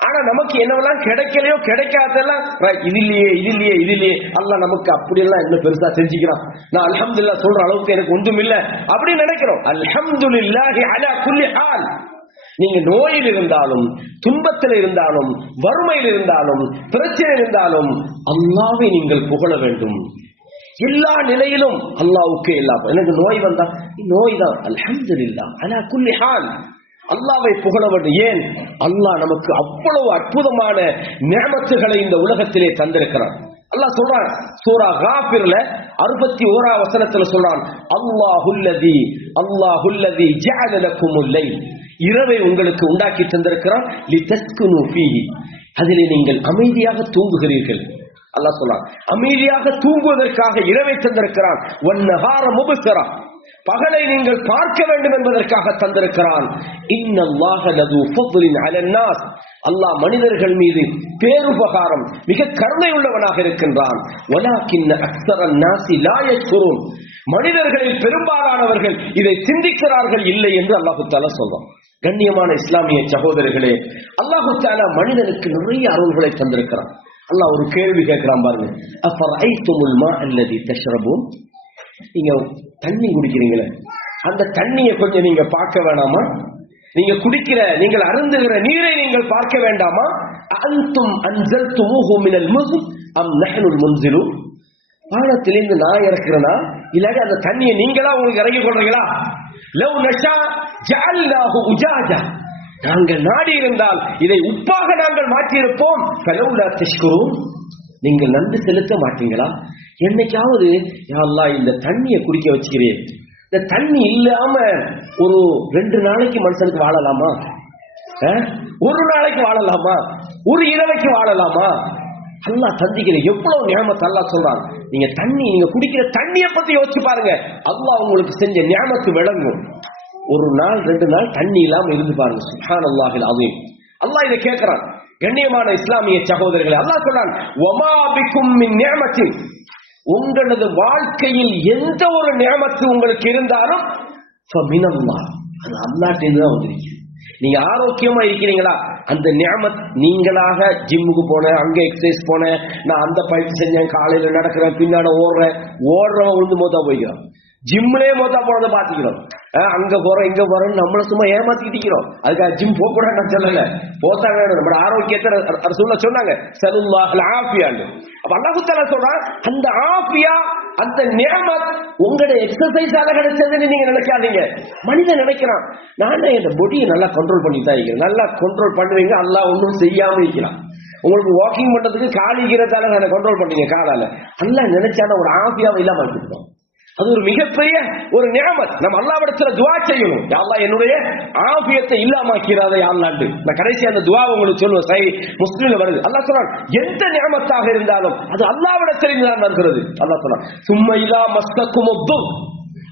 ஆனா நமக்கு என்னவெல்லாம் கிடைக்கலையோ, கிடைக்காதெல்லாம் இது இல்லையே அல்லாஹ் நமக்கு அப்படியெல்லாம் என்ன பெருசா செஞ்சுக்கிறான், நான் அல்ஹம்துலில்லாஹ் சொல்ற அளவுக்கு எனக்கு ஒன்றும் இல்லை அப்படின்னு நினைக்கிறோம். அல்ஹம்துலில்லாஹி அலா குல்லி ஹால். நீங்க நோயில் இருந்தாலும், துன்பத்தில் இருந்தாலும், வறுமையில் இருந்தாலும், பிரச்சனை இருந்தாலும் அல்லாஹ்வை நீங்கள் புகழ வேண்டும். எல்லா நிலையிலும் அல்லாஹ்வுக்கே எல்லாம். எனக்கு நோய் வந்தா நோய் தான், அல்ஹம்துலில்லாஹ் அலா குல்லி ஹால், அல்லாஹ்வை புகழ வேண்டும். ஏன்? அல்லாஹ் நமக்கு அவ்வளவு அற்புதமான நிஅமத்துகளை இந்த உலகத்திலே தந்திருக்கிறான். அல்லாஹ் சொல்றான் சூரா காஃபிர்ல 61ஆம் வசனத்துல சொல்றான், அல்லாஹுல்லதி ஜஅல லக்குமுல் லைல், இரவை உங்களுக்கு உண்டாக்கி தந்திருக்கிறான், லிதஸ்குனு ஃபீஹி, அதிலே நீங்கள் அமைதியாக தூங்குகிறீர்கள். அல்லாஹ் சொல்றான் அமைதியாக தூங்குவதற்காக இரவை தந்திருக்கிறான். வன்னஹார முப்ஸரா, பகலை நீங்கள் பார்க்க வேண்டும் என்பதற்காக தந்திருக்கிறான். இன்னல்லாஹ லது ஃபத்லின் அலன் நாஸ், அல்லாஹ் மனிதர்கள் மீது பேருபகாரம், மிக கருணை உள்ளவனாக இருக்கின்றான். வலாக்கின்ன அக்ஸரன் நாஸி லா யஷ்குரூன், மனிதர்களில் பெரும்பாலானவர்கள் இதை சிந்திக்கிறார்கள் இல்லை என்று அல்லாஹ் தஆலா சொல்றான். கண்ணியமான இஸ்லாமிய சகோதரர்களே, அல்லாஹ் தஆலா மனிதனுக்கு நிறைய அருள்களை தந்திருக்கிறான். அல்லாஹ் ஒரு கேள்வி கேட்கிறான் பாருங்க, அஃபரைதுமுல் மா அல்லதி தஷ்ரபூன், நீங்க தண்ணி குடிக்கிறீங்களே, அந்த தண்ணியை கொஞ்சம் நீங்க பார்க்க வேண்டாமா? நீங்க குடிக்கிற, நீங்கள் அருந்துகிற நீரை நீங்கள் பார்க்க வேண்டாமா? அன்தும் அன்ஸல்துமூஹு மினல் முஸ்ன் அம் நஹ்னுல் முன்ஸிலூன், வானத்திலிருந்து நான் இறக்குறேனா இல்லாட்டி அந்த தண்ணியை நீங்களா உங்களுக்கு இறக்கி கொள்றீங்களா? லவ் நஷா ஜஅல்நாஹு உஜாஜா, நாங்கள் நாடி இருந்தால் இதை உப்பாக நாங்கள் மாற்றியிருப்போம். ஃபலௌலா தஷ்குரூன், நீங்கள் நன்றி செலுத்த மாட்டீங்களா? என்னைக்காவது யா அல்லாஹ் இந்த தண்ணியை குடிக்க வச்சுக்கிறேன், இந்த தண்ணி இல்லாம ஒரு 2 நாளைக்கு மனுஷனுக்கு வாழலாமா? ஒரு நாளைக்கு வாழலாமா? ஒரு இரவைக்கு வாழலாமா? அல்லாஹ் தந்திக்கிற எவ்வளவு நியாமத் அல்லாஹ் சொல்றான். நீங்க குடிக்கிற தண்ணியை பத்தி யோசிச்சு பாருங்க, அல்லாஹ் உங்களுக்கு செஞ்ச நியாமத்து விளங்கும். ஒரு நாள் 2 நாள் தண்ணி இல்லாம இருந்து பாருங்க, சுப்ஹானல்லாஹில் அஸீம். அல்லாஹ் இதை கேட்கிறான். கண்ணியமான இஸ்லாமிய சகோதரர்களே, அல்லாஹ் சொல்றான், வமா பிக்கும் மின் நிஅமத்தின், உங்களது வாழ்க்கையில் எந்த ஒரு நிஅமத்து உங்களுக்கு இருந்தாலும் ஃபமினல்லாஹ், அது அல்லாஹ்ட்டேந்து தான் வந்திருக்கு. நீங்க ஆரோக்கியமா இருக்கிறீங்களா, அந்த நிஅமத் நீங்களாக ஜிம்முக்கு போனேன், அங்க எக்ஸசைஸ் போனேன், நான் அந்த பயிற்சி செஞ்சேன், காலையில நடக்கிறேன், பின்னாட ஓடுறவன் விழுந்து மோதா போய்க்கிறோம், ஜிம்லயே மோதா போனதை பாத்துக்கிறோம், அங்க போறோம் இங்க போறோம் நம்மள சும்மா ஏமாத்திக்கிட்டு இருக்கிறோம். அதுக்காக ஜிம் போக கூட நான் சொல்லல, போத்தா வேணும். நம்ம ஆரோக்கியத்தை ரசூலுல்லாஹ் சொன்னாங்க, ஸல்லல்லாஹு ஆஃபியான்னு. அப்ப அல்லாஹ் தஆலா சொல்றான், அந்த ஆஃபியா, அந்த நிஅமத் உங்களுடைய எக்ஸசைஸால கிடைச்சதுன்னு நீங்க நினைக்காதீங்க. மனிதன் நினைக்கிறான், நான் இந்த பொடியை நல்லா கண்ட்ரோல் பண்ணி தான் இருக்கிறேன். நல்லா கண்ட்ரோல் பண்ணுவீங்க, அல்லாஹ் ஒன்றும் செய்யாம இருக்கிறான். உங்களுக்கு வாக்கிங் பண்றதுக்கு காலிக்கிறதால நான் கண்ட்ரோல் பண்ணீங்க காலால, அல்லாஹ் நினைச்சான ஒரு ஆஃபியாவை இல்லாம ஆக்கிட்டோம். அது ஒரு மிகப்பெரிய ஒரு நிஅமத். நம்ம அல்லாஹ்விடத்துல துஆ செய்யணும், யா அல்லாஹ் என்னுடைய ஆஃபியத்தை இல்லாமக்கிறாதே யா அல்லாஹ். நான் கடைசி அந்த துஆ உங்களுக்கு சொல்லுவேன், சஹீஹ் முஸ்லிம்ல வருது. அல்லாஹ் சொல்றான், எந்த நிஅமத்தாக இருந்தாலும் அது அல்லாஹ்விடத்தில் தான் வருகிறது. அல்லாஹ் சொல்றான், சும்ம இதா மஸ்தகுமுத்,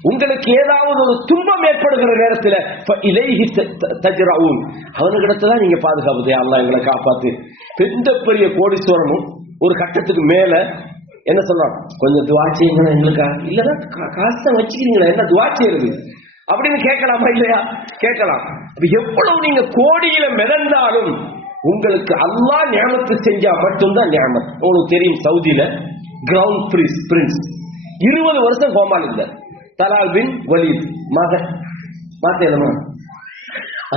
உங்களுக்கு ஏதாவது ஒரு துன்பம் ஏற்படுகிற நேரத்தில் இலைஹி தஜ்ரஊன், அவனுக்கிடத்துல நீங்க பாதுகாப்பு, யா அல்லாஹ் எங்களை காப்பாத்து. எந்த பெரிய கோடீஸ்வரனும் ஒரு கட்டத்துக்கு மேல என்ன சொல்றான், கொஞ்சம் துஆ செய்யுங்க எங்களுக்கா, இல்லன்னா காசை வச்சுக்கிறீங்களா, என்ன துஆ செய்யறது அப்படின்னு கேட்கலாமா? இல்லையா? கேட்கலாம். எவ்வளவு நீங்க கோடியில மிதந்தாலும் உங்களுக்கு அல்லாஹ் நியாமத்து செஞ்சா மட்டும்தான் நியாமத். உங்களுக்கு தெரியும், சவுதியில கிரவுண்ட் பிரின்ஸ் 20 வருஷம் கோமால் இருந்தார். தலால் பின் வலீத் மகன் மாத்தேனமா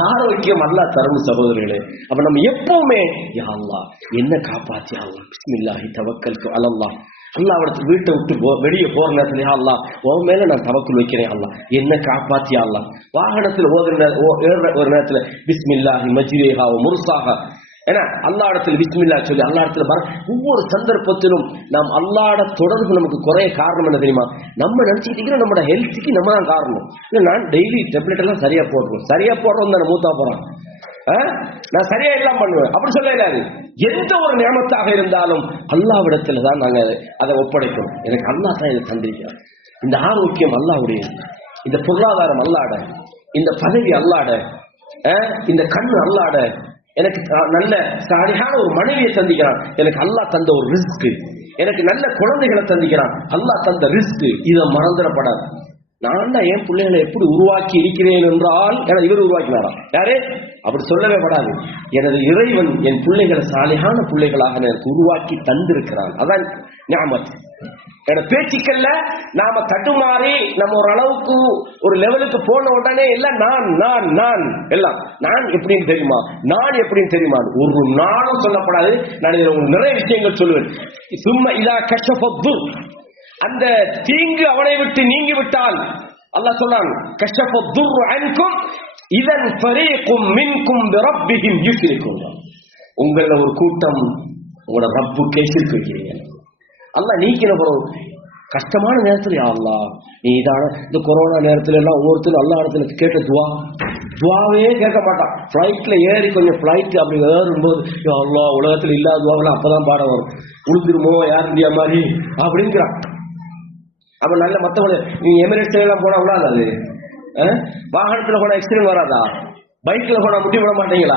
ஆரோக்கியம் அல்லாஹ் தரும் சகோதரர்களே. அப்ப நம்ம எப்பவுமே யா அல்லாஹ் என்ன காப்பாத்தி, அல்லாஹ் பிஸ்மில்லாஹி தவக்கல்து அலல்லாஹ், அல்லாஹ்விடத்து வீட்டை விட்டு வெளியே போற நேரத்துல யா அல்லாஹ் உன் மேல நான் தவக்குல் வைக்கிறேன், அல்லாஹ் என்ன காப்பாத்தி அல்லாஹ். வாகனத்துல ஒரு நேரத்துல பிஸ்மில்லாஹி மஜ்ரிஹா வ முர்சாஹா, ஏன்னா அல்லா இடத்துல பிஸ்மில்லா சொல்லி அல்லா இடத்துல வர ஒவ்வொரு சந்தர்ப்பத்திலும் நாம் அல்லாட தொடர்பு நமக்கு குறைய காரணம் என்ன தெரியுமா? நம்ம நினைச்சுக்கிட்டீங்கன்னா நம்மளோட ஹெல்த்துக்கு நம்ம தான் காரணம். இல்லை நான் டெய்லி டெப்லெட் எல்லாம் சரியா போடுறோம் தானே மூத்தா போறான், நான் சரியா எல்லாம் பண்ணுவேன் அப்படி சொல்ல இல்லாது. எந்த ஒரு நியமத்தாக இருந்தாலும் அல்லாவிடத்துல தான் நாங்க அதை ஒப்படைக்கணும். எனக்கு அல்லா தான் இதை தந்திருக்கிறான். இந்த ஆரோக்கியம் அல்லாவுடைய, இந்த பொருளாதாரம் அல்லாட, இந்த பதவி அல்லாட, இந்த கண் அல்லாட, எனக்கு நல்ல சாலிஹான ஒரு மனைவியை தந்திக்கிறான், எனக்கு அல்லாஹ் தந்த ஒரு ரிஸ்க், எனக்கு நல்ல குழந்தைகளை தந்திக்கிறான் அல்லாஹ் தந்த ரிஸ்க். இதை மறந்துடப்படாது. நான் தான் என் பிள்ளைகளை எப்படி உருவாக்கி இருக்கிறேன் என்றால் இவர் உருவாக்கினாராம், யாரே அப்படி சொல்லவே படாது. எனது இறைவன் என் பிள்ளைகளை சாலிஹான பிள்ளைகளாக எனக்கு உருவாக்கி தந்திருக்கிறான். அதான் நியாமத். என்னோட பேச்சுக்கள்ல நாம தட்டுமாறி நம்ம ஒரு அளவுக்கு ஒரு லெவலுக்கு போன உடனே எல்லாம் நான் நான் நான் எல்லாம் நான் எப்படின்னு தெரியுமா, நான் எப்படின்னு தெரியுமா ஒரு நாளும் சொல்லப்படாது. நான் உங்களுக்கு நிறைய விஷயங்கள் சொல்லுவேன். சும்மா இதா கஷ்டப்பது, அந்த தீங்கு அவனை விட்டு நீங்கி விட்டால் அல்லாஹ் சொல்றான் கஷ்டப்பது அன்கும் இதன் ஃபரீகும் மின்கும் பிரப்பிஹிம் யுஷ்ரிகூன். உங்கள ஒரு கூட்டம் உங்களோட ரப்புக்கே ஷிர்க் வைக்கிறீங்க. அல்லாஹ் நீக்கின பிறகு கஷ்டமான நேரத்தில் யா அல்லாஹ் நீ இதான இந்த கொரோனா நேரத்துல எல்லாம் ஒவ்வொருத்தரும் அல்லா இடத்துல கேட்ட துவாவே கேட்க மாட்டான். ஃபிளைட்ல ஏறி கொஞ்சம் ஃபிளைட் அப்படி ஏறும்போது யா அல்லாஹ் உலகத்துல இல்லாத துவாவெல்லாம் அப்பதான் பாடம் வரும். உளுந்துருமோ யார் இந்தியா மாதிரி அப்படிங்கிறான். அப்ப நல்ல மத்தவங்க நீங்க எமிரேட்ஸ் எல்லாம் போனா விடாது, அது வாகனத்துல போனா எக்ஸிடென்ட் வராதா, பைக்ல போனா முட்டி விட மாட்டீங்களா,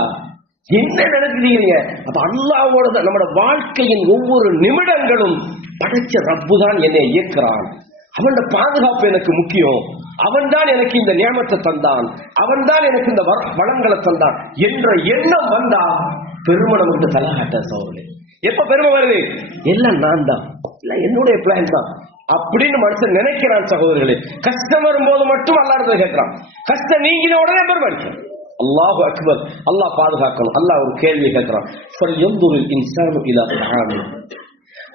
என்ன நடக்குறீங்க? அப்ப அல்லாஹ்வோட நம்மளோட வாழ்க்கையின் ஒவ்வொரு நிமிடங்களும் படைச்ச ரப்பு தான் என்னை இயக்குறான். அவனோட பாதுகாப்பு எனக்கு முக்கியம். அவன் தான் எனக்கு இந்த நியமத்தை தந்தான், அவன் தான் எனக்கு இந்த வளங்களை தந்தான் என்ற எண்ணம் வந்தா பெருமை நமக்கு தலகாட்ட சோழர்களே. எப்ப பெருமை வருது? எல்லாம் நான் தான், இல்ல என்னுடைய பிளான் தான் அப்படின்னு மனுஷன் நினைக்கிறான் சகோதரர்களே. கஷ்டம் வரும்போது மட்டும் அல்லாஹ் கேட்கிறான், கஷ்டம் நீங்கின உடனே பெருமை அடிக்கிறான். அல்லாஹு அக்பர். அல்லாஹ் பாதுகாக்கணும். அல்லாஹ் ஒரு கேள்வி கேட்கிறான்,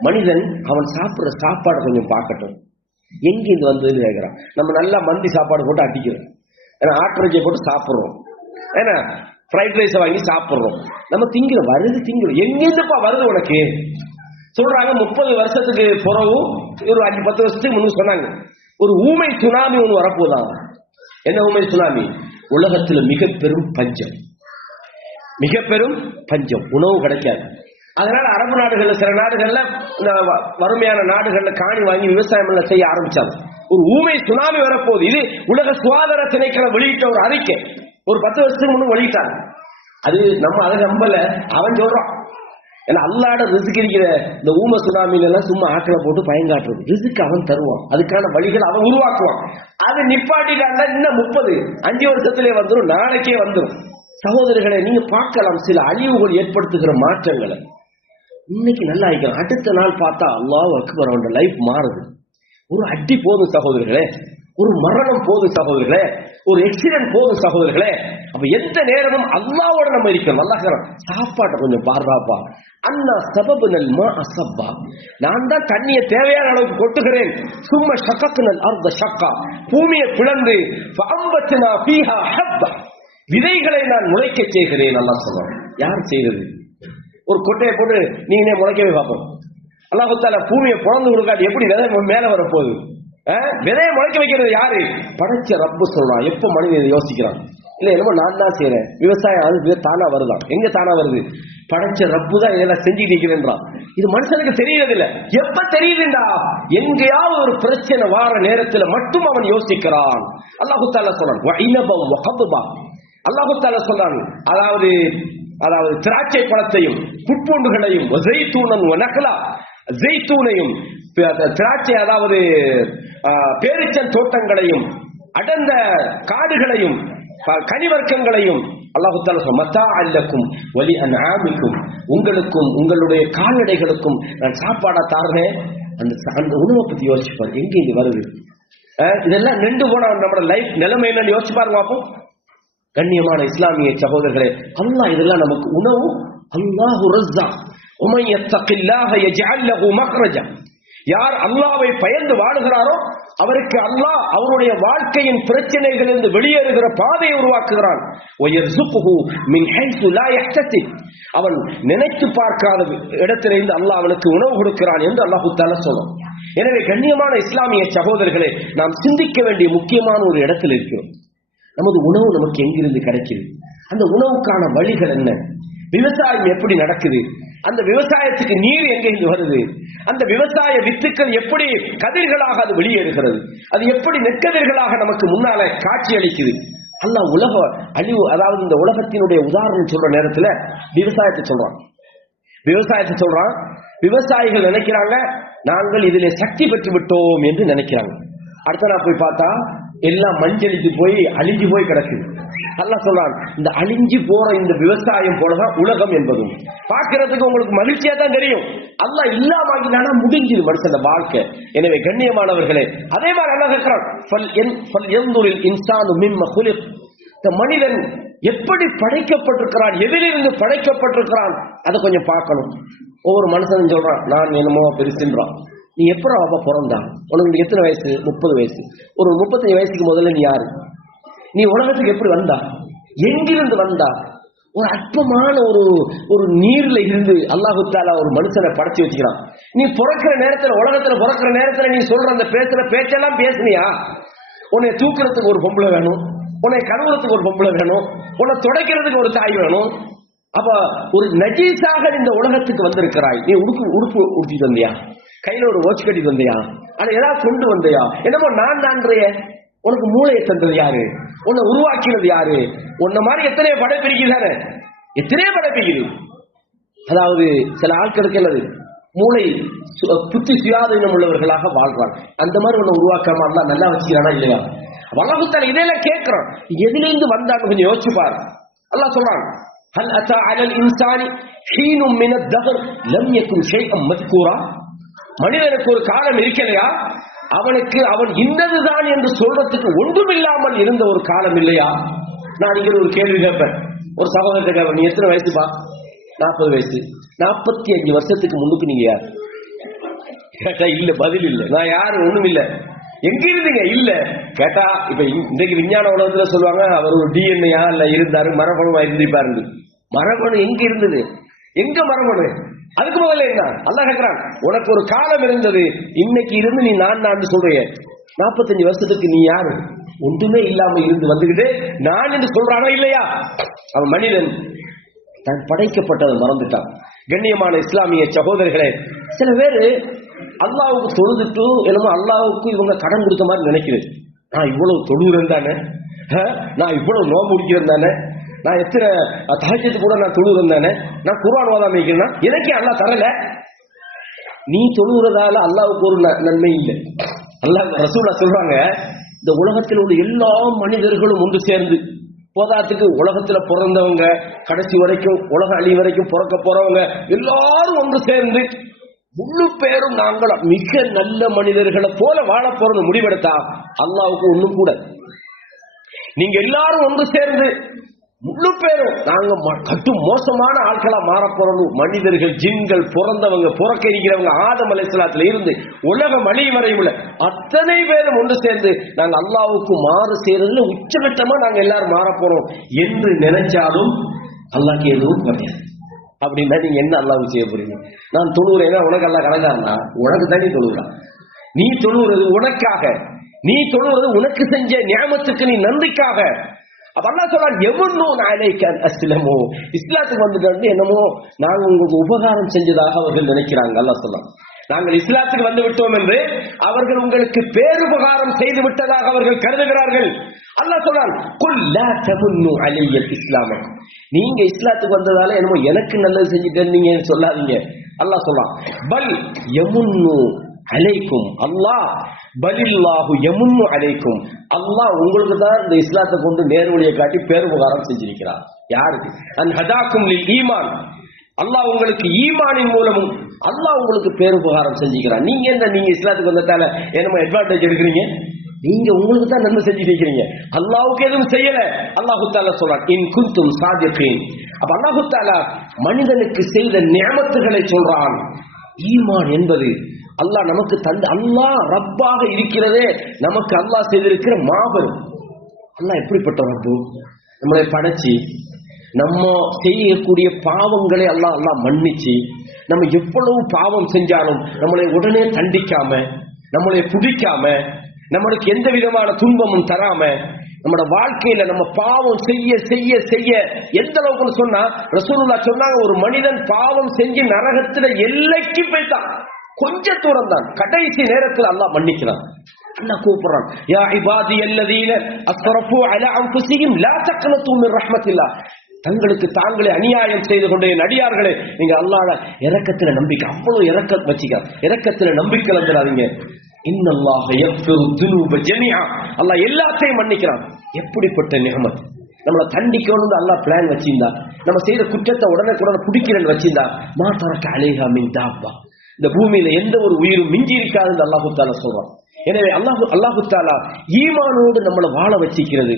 மனிதன் அவன் சாப்பிடுற சாப்பாடு கொஞ்சம் பார்க்கட்டும், எங்க இது வந்ததுன்னு கேட்கிறான். நம்ம நல்லா மந்தி சாப்பாடு போட்டு அடிக்கிறோம், ஏன்னா ஆட்டுறைச்சியை போட்டு சாப்பிடுறோம், ஏன்னா ஃப்ரைட் ரைஸ் வாங்கி சாப்பிடுறோம், நம்ம திங்கிறோம், வருது திங்கிறோம், எங்கிருந்துப்பா வருது உனக்கு சொல்றாங்க. 30 வருஷத்துக்கு பிறகு ஒரு 5-10 வருஷத்துக்கு முன்னு சொன்னாங்க ஒரு ஊமை சுனாமி ஒன்று வரப்போதான். என்ன ஊமை சுனாமி? உலகத்துல மிக பெரும் பஞ்சம், மிக பெரும் பஞ்சம், உணவு கிடைக்காது. அதனால அரபு நாடுகள்ல சில நாடுகள்ல வறுமையான நாடுகள்ல காணி வாங்கி விவசாயம் செய்ய ஆரம்பிச்சாங்க. ஒரு ஊமை சுனாமி வரப்போகுது. இது உலக சுகாதார திணைக்களம் வெளியிட்ட ஒரு அறிக்கை. ஒரு 10 வருஷத்துக்கு முன்னும் வெளியிட்டாங்க. அது நம்ம அதை நம்பல, அவன் சொல்றான். ஏன்னா அல்லாட ரிஸ்க் இருக்கிற இந்த ஊம சுனாமில எல்லாம் சும்மா ஆக்களை போட்டு பயங்காட்டுறது. ரிஸ்க் அவன் தருவான், அதுக்கான வழிகள் அவன் உருவாக்குவான். அது நிப்பாட்டிட்டாங்க. இன்னும் 5 வருஷத்திலே வந்துடும், நாளைக்கே வந்துடும். சகோதரர்களை நீங்க பார்க்கலாம் சில அழிவுகள் ஏற்படுத்துகிற மாற்றங்களை. இன்னைக்கு நல்லா ஆயிக்கலாம், அடுத்த நாள் பார்த்தா அல்லாஹ் அக்பர், அவன் லைஃப் மாறுது. ஒரு அடி போதும் சகோதரர்களே, ஒரு மரணம் போதும் சகோதரர்களே, ஒரு ஆக்சிடென்ட் போதும் சகோதரர்களே. அப்ப எந்த நேரமும் அல்லாஹ்வோட நம்ம இருக்கணும். அல்லாஹ் சாப்பாட்டை கொஞ்சம் பாதுகாப்பா, அண்ணா சபபு நல் மா அசப்பா, நான் தான் தண்ணியை தேவையான அளவுக்கு கொட்டுகிறேன். சும்மா ஷக்கக்குனல் அர்த ஷக்கா, பூமியை பிளந்து ஃபஅம்பத்னா ஃபீஹா ஹப்பா, விதைகளை நான் முளைக்க செய்கிறேன். அல்லாஹ் சொல்றான். யார் செய்யறது? ஒரு கொட்டையை போட்டு நீங்களே முளைக்கவே பார்ப்போம். அல்லாஹ் தஆலா பூமியை பிளந்து கொடுக்காது, எப்படி விதை மேல வரப்போகுது? விதையை முளைக்க வைக்கிறது யாரு? படைச்ச ரப்பு சொல்றான். எப்ப மனிதன் யோசிக்கிறான், இல்ல என்னமோ நான் தான் செய்யறேன், விவசாயம் அது தானா வருதான். எங்க தானா வருது? படைச்ச ரப்பு தான் இதெல்லாம் செஞ்சுட்டு இருக்கிறேன்றான். இது மனுஷனுக்கு தெரியறது இல்ல. எப்ப தெரியுதுண்டா? எங்கேயாவது ஒரு பிரச்சனை வார நேரத்துல மட்டும் அவன் யோசிக்கிறான். அல்லாஹு தஆலா சொல்றான் வஇனபம் வகதுபா. அல்லாஹு தஆலா சொல்றான், அதாவது திராட்சை பழத்தையும் புட்பூண்டுகளையும் ஜெய்தூனன் வநக்லா, ஜெய்தூனையும் திராட்சை அதாவது பேரிச்சன் தோட்டங்களையும் அடர்ந்த காடுகளையும் கனிவர்க்கங்களையும் அல்லாஹ் தஆலா சொல்றான் மத்தாஅல் லக்கும் வலி அன்ஆமிக்கும், உங்களுக்கும் உங்களுடைய கால்நடைகளுக்கும் நான் சாப்பாடா தாரேன். அந்த உணவை பத்தி யோசிச்சு பாருங்க, எங்க இது வருது? இதெல்லாம் நின்று போன நம்மளோட லைஃப் நிலைமை என்னன்னு யோசிச்சு பாருங்க பார்ப்போம். கண்ணியமான இஸ்லாமிய சகோதரர்களே, அல்லாஹ் இதெல்லாம் நமக்கு உணவு. அல்லாஹு ரஸ்ஸாக் வமன் யத்தகில்லாஹ யஜ்அல் லஹு மக்ரஜா, யார் அல்லாஹ்வை பயந்து வாழுகிறாரோ அவருக்கு அல்லாஹ் அவருடைய வாழ்க்கையின் பிரச்சனைகளிலிருந்து வெளியேறுகிற பாதையை உருவாக்குகிறான். வயர்ஸுகுஹு மின் ஹைஸு லா யஹ்தசிப், அவன் நினைத்து பார்க்காத இடத்திலிருந்து அல்லாஹ் அவனுக்கு உணவு கொடுக்கிறான் என்று அல்லாஹ் தஆலா சொல்றான். எனவே கண்ணியமான இஸ்லாமிய சகோதரர்களே, நாம் சிந்திக்க வேண்டிய முக்கியமான ஒரு இடத்தில் இருக்கிறோம். நமது உணவு நமக்கு எங்கிருந்து கிடைக்குது? அந்த உணவுக்கான வழிகள் என்ன? விவசாயம் எப்படி நடக்குது? அந்த விவசாயத்துக்கு நீர் எங்கிருந்து வருது? அந்த விவசாய வித்துக்கள் எப்படி கதிர்களாக அது வெளியேறுகிறது? அது எப்படி நெற்கதிர்களாக நமக்கு முன்னால காட்சி அளிக்குது? அல்லாஹ் உலக அழிவு, அதாவது இந்த உலகத்தினுடைய உதாரணம் சொல்ற நேரத்துல விவசாயத்தை சொல்றான். விவசாயிகள் நினைக்கிறாங்க நாங்கள் இதிலே சக்தி பெற்று விட்டோம் என்று நினைக்கிறாங்க. அடுத்த நாள் போய் பார்த்தா எல்லாம் மஞ்சளித்து போய் அழிஞ்சு போய் கிடக்குது. அல்லாஹ் சொல்றான், இந்த அழிஞ்சு போற இந்த விவசாயம் போலதான் உலகம் என்பதும். பார்க்கிறதுக்கு உங்களுக்கு மகிழ்ச்சியா தான் தெரியும். அல்லாஹ் இல்லாம முடிஞ்சது மனுஷன் வாழ்க்கை. எனவே கண்ணியமானவர்களே, அதே மாதிரி அல்லாஹ் கேட்கிறான், இந்த மனிதன் எப்படி படைக்கப்பட்டிருக்கிறான், எதிலிருந்து படைக்கப்பட்டிருக்கிறான், அதை கொஞ்சம் பார்க்கணும். ஒவ்வொரு மனுஷனும் சொல்றான் நான் என்னமோ பெருசுன்றான். நீ எப்போ அவ பிறந்தான்? உனக்கு எத்தனை வயசு? 30 வயசு. ஒரு 35 வயசுக்கு முதல்ல நீ யாரு? நீ உலகத்துக்கு எப்படி வந்தா? எங்கிருந்து வந்தா? ஒரு அற்பமான ஒரு நீர்ல இருந்து அல்லாஹ் தஆலா ஒரு மனுஷனை படைச்சு வச்சுக்கிறான். நீ பிறக்கிற நேரத்துல, உலகத்துல பிறக்கிற நேரத்துல நீ சொல்ற அந்த பேசுற பேச்செல்லாம் பேசுனியா? உன்னை தூக்குறதுக்கு ஒரு பொம்பளை வேணும், உன்னை கழுவுறதுக்கு ஒரு பொம்பளை வேணும், உன்னை துடைக்கிறதுக்கு ஒரு தாய் வேணும். அப்ப ஒரு நஜீஸாக இந்த உலகத்துக்கு வந்திருக்கிறாய். நீ உடுப்பு உடுத்திட்டு வந்தியா? கையில ஒரு வாட்ச் கட்டிட்டு வந்தியா? ஆனா ஏதாவது கொண்டு வந்தியா? என்னமோ நான் தான்றைய. உனக்கு மூளையை தந்தது யாரு? உன்னை உருவாக்கினது யாரு? உன்ன மாதிரி எத்தனையோ படைப்பிரிக்கிறாரு, எத்தனையோ படைப்பிரிக்குது. அதாவது சில ஆட்களுக்கு என்னது மூளை புத்தி சுயாதீனம் உள்ளவர்களாக வாழ்றாங்க. அந்த மாதிரி உன்னை உருவாக்காம அல்லா நல்லா வச்சுக்கிறானா இல்லையா? அல்லாஹ் இதெல்லாம் கேட்கிறான், எதிலிருந்து வந்தான்னு கொஞ்சம் யோசிச்சு பாரு. அல்லாஹ் சொல்றான், ஹல் அத்தா அலல் இன்சானி ஹீனும் மினத் தஹர் லம் யகுன் ஷைஅன் மத்கூரா, மனிதனுக்கு ஒரு காலம் இருக்கலையா அவனுக்கு அவன் இன்னதுதான் என்று சொல்றதுக்கு ஒன்றுமில்லாமல் இருந்த ஒரு காலம் இல்லையா? நான் இங்க ஒரு கேள்வி கேட்பேன், ஒரு சகோதரத்தை கேட்பேன், நீ எத்தனை வயசுப்பா? 40 வயசு. 45 வருஷத்துக்கு முன்னுக்கு நீங்க யார் கேட்டா இல்ல, பதில் இல்ல. நான் யாரு? ஒண்ணும் இல்ல. எங்க இருந்தீங்க? இல்ல. கேட்டா இப்ப இன்றைக்கு விஞ்ஞான உலகத்துல சொல்லுவாங்க அவர் ஒரு டிஎன்ஏயா இல்ல இருந்தாரு, மரபணுவா இருந்திருப்பாரு. மரபணு எங்க இருந்தது? எங்க மரபணு? அதுக்கு முதல்ல என்ன அல்லாஹ் கேட்கிறான், உனக்கு ஒரு காலம் இருந்தது, இன்னைக்கு இருந்து நீ நான் சொல்றிய. 45 வருஷத்துக்கு நீ யாரு? ஒன்றுமே இல்லாம இருந்து வந்துகிட்டு நான் என்று சொல்றானா இல்லையா? அவன் மனிதன் தான் படைக்கப்பட்டதை மறந்துட்டான். கண்ணியமான இஸ்லாமிய சகோதரர்களே, சில பேரு அல்லாஹ்வுக்கு தொழுதுட்டு என்னமோ அல்லாஹ்வுக்கு இவங்க கடன் கொடுத்த மாதிரி நினைக்கிறது. நான் இவ்வளவு தொழுகிறேன் தானே, நான் இவ்வளவு நோம்பு முடிக்கிறேன் தானே, நான் எத்தனை தஹஜ்ஜுத் கூட நான் தொழுகிறேன் தானே, நான் குர்ஆன் ஓதாம இருக்கிறேன், எனக்கே அல்லாஹ் தரல. நீ தொழுகிறதால அல்லாஹ்வுக்கு ஒரு நன்மை இல்லை. அல்லாஹ் ரசூலுல்லாஹ் சொல்றாங்க, இந்த உலகத்தில் உள்ள எல்லா மனிதர்களும் ஒன்று சேர்ந்து, போதாத்துக்கு உலகத்துல பிறந்தவங்க கடைசி வரைக்கும் உலக அழி வரைக்கும் பிறக்க போறவங்க எல்லாரும் ஒன்று சேர்ந்து முழு பேரும் நாங்கள் மிக நல்ல மனிதர்களை போல வாழ போறது முடிவெடுத்தா அல்லாஹ்வுக்கு ஒண்ணும் கூட. நீங்க எல்லாரும் ஒன்று சேர்ந்து முழு பேரும் நாங்க கட்டு மோசமான ஆட்களா மாற போறோம். மனிதர்கள், ஜின்கள், பிறந்தவங்க, பிறக்க இருக்கிறவங்க, ஆதம் அலைஹிஸ்ஸலாத்துல இருந்து உலகம் அழியும் வரை உள்ள அத்தனை பேரும் ஒன்று சேர்ந்து நாங்க அல்லாஹ்வுக்கு மாறு செய்யறதுல உச்சகட்டமா நாங்க எல்லாரும் மாற போறோம் என்று நினைச்சாலும் அல்லாஹ்க்கு எதுவும் கிடையாது. அப்படின்னா நீங்க என்ன அல்லாஹ்வுக்கு செய்ய போறீங்க? நான் தொழுகிறேன்னா உனக்கு அல்லாஹ் கணக்காரனா? உனக்கு தனி தொழுகிறான். நீ தொழுகிறது உனக்காக, நீ தொழுகிறது உனக்கு செஞ்ச நியாமத்துக்கு நீ நன்றிக்காக. அப்ப அல்லாஹ் சொல்றான், எவனோ அலைக அஸ்லமோ, இஸ்லாத்துக்கு வந்துட்டு என்னமோ நாங்க உங்களுக்கு உபகாரம் செஞ்சதாக அவர்கள் நினைக்கிறாங்க. அல்லாஹ் சொல்றான், நாங்கள் இஸ்லாத்துக்கு வந்து விட்டோம் என்று அவர்கள் உங்களுக்கு பேருபகாரம் செய்து விட்டதாக அவர்கள் கருதுகிறார்கள். அல்லாஹ் சொல்றான், குல் லா தமுன்னு அலைய இஸ்லாம, நீங்க இஸ்லாத்துக்கு வந்ததால என்னமோ எனக்கு நல்லது செஞ்சுட்டேன்னு நீங்க சொல்லாதீங்க. அல்லாஹ் சொல்றான், பல் யமுன்னு அலைக்கும், அல்லாஹ் பலில்லாஹு யமுன்னு அலைக்கும், அல்லாஹ் உங்களுக்கு தான் இந்த இஸ்லாத்தை கொண்டு நேர்வழியை காட்டி பேருபகாரம் செஞ்சிருக்கிறார். யாருக்கு? அன் ஹதாக்கும் லில் ஈமான், அல்லாஹ் உங்களுக்கு ஈமானின் மூலமும் அல்லாஹ் உங்களுக்கு பேருபகாரம் செஞ்சுக்கிறான். நீங்க என்ன, நீங்க இஸ்லாத்துக்கு வந்ததால என்னமோ அட்வான்டேஜ் எடுக்கிறீங்க? நீங்க உங்களுக்கு தான் நன்மை செஞ்சுட்டு இருக்கிறீங்க, அல்லாஹ்வுக்கு எதுவும் செய்யல. அல்லாஹு தஆலா சொல்றான் இன் குன்தும் சாதிகீன். அப்ப அல்லாஹு தஆலா மனிதனுக்கு செய்த நிஅமத்துகளை சொல்றான். ஈமான் என்பது அல்லாஹ் நமக்கு தந்த, அல்லாஹ் ரப்பாக இருக்கிறதே நமக்கு அல்லாஹ் செய்திருக்கிற மாபெரும். அல்லாஹ் எப்படிப்பட்ட ரப்பு? நம்மளை படைச்சி நம்ம செய்யக்கூடிய பாவங்களை அல்லாஹ் மன்னிச்சு, நம்ம எவ்வளவு பாவம் செஞ்சாலும் நம்மளை உடனே தண்டிக்காம, நம்மளை பிடிக்காம, நம்மளுக்கு எந்த விதமான துன்பமும் தராம, நம்மளோட வாழ்க்கையில நம்ம பாவம் செய்ய செய்ய செய்ய எந்த அளவுக்கு சொன்னா ரசூலுல்லாஹ் சொன்னாங்க, ஒரு மனிதன் பாவம் செஞ்சு நரகத்துல எல்லைக்கு போய்தான், கொஞ்ச தூரம் தான், கடைசி நேரத்தில் அல்லாஹ் மன்னிக்கிறான். அல்லாஹ் கூப்பிடுறான், யா இபாதி அல்லதீன அஸ்ரஃபு அலா அன்ஃபுஸிஹிம் லா தக்னது மின் ரஹ்மத்தில்லாஹ். தங்களுக்கு தாங்களே அநியாயம் செய்து கொண்ட அடியார்களே, நீங்க அல்லாஹ்வோட இரக்கத்துல நம்பிக்கை, அவ்வளவு இரக்கம் வச்சுக்க, இரக்கத்துல நம்பிக்கை வந்துடாதீங்க. இன்னல்லாஹ யக்ஃபிரு துனூப ஜமீஆ, அல்லாஹ் எல்லாத்தையும் மன்னிக்கிறான். எப்படிப்பட்ட நிஅமத்! நம்மளை தண்டிக்கணும்னு அல்லாஹ் பிளான் வச்சிருந்தா, நம்ம செய்த குற்றத்தை உடனே பிடிக்கிறேன்னு வச்சிருந்தா, மா தரக்க அலைஹா மின் தாப்பா, இந்த பூமியில எந்த ஒரு உயிரும் மிஞ்சி இருக்காதுன்னு அல்லாஹு தஆலா சொல்றான். எனவே அல்லாஹு தஆலா ஈமானோடு நம்மளை வாழ வச்சிக்கிறது,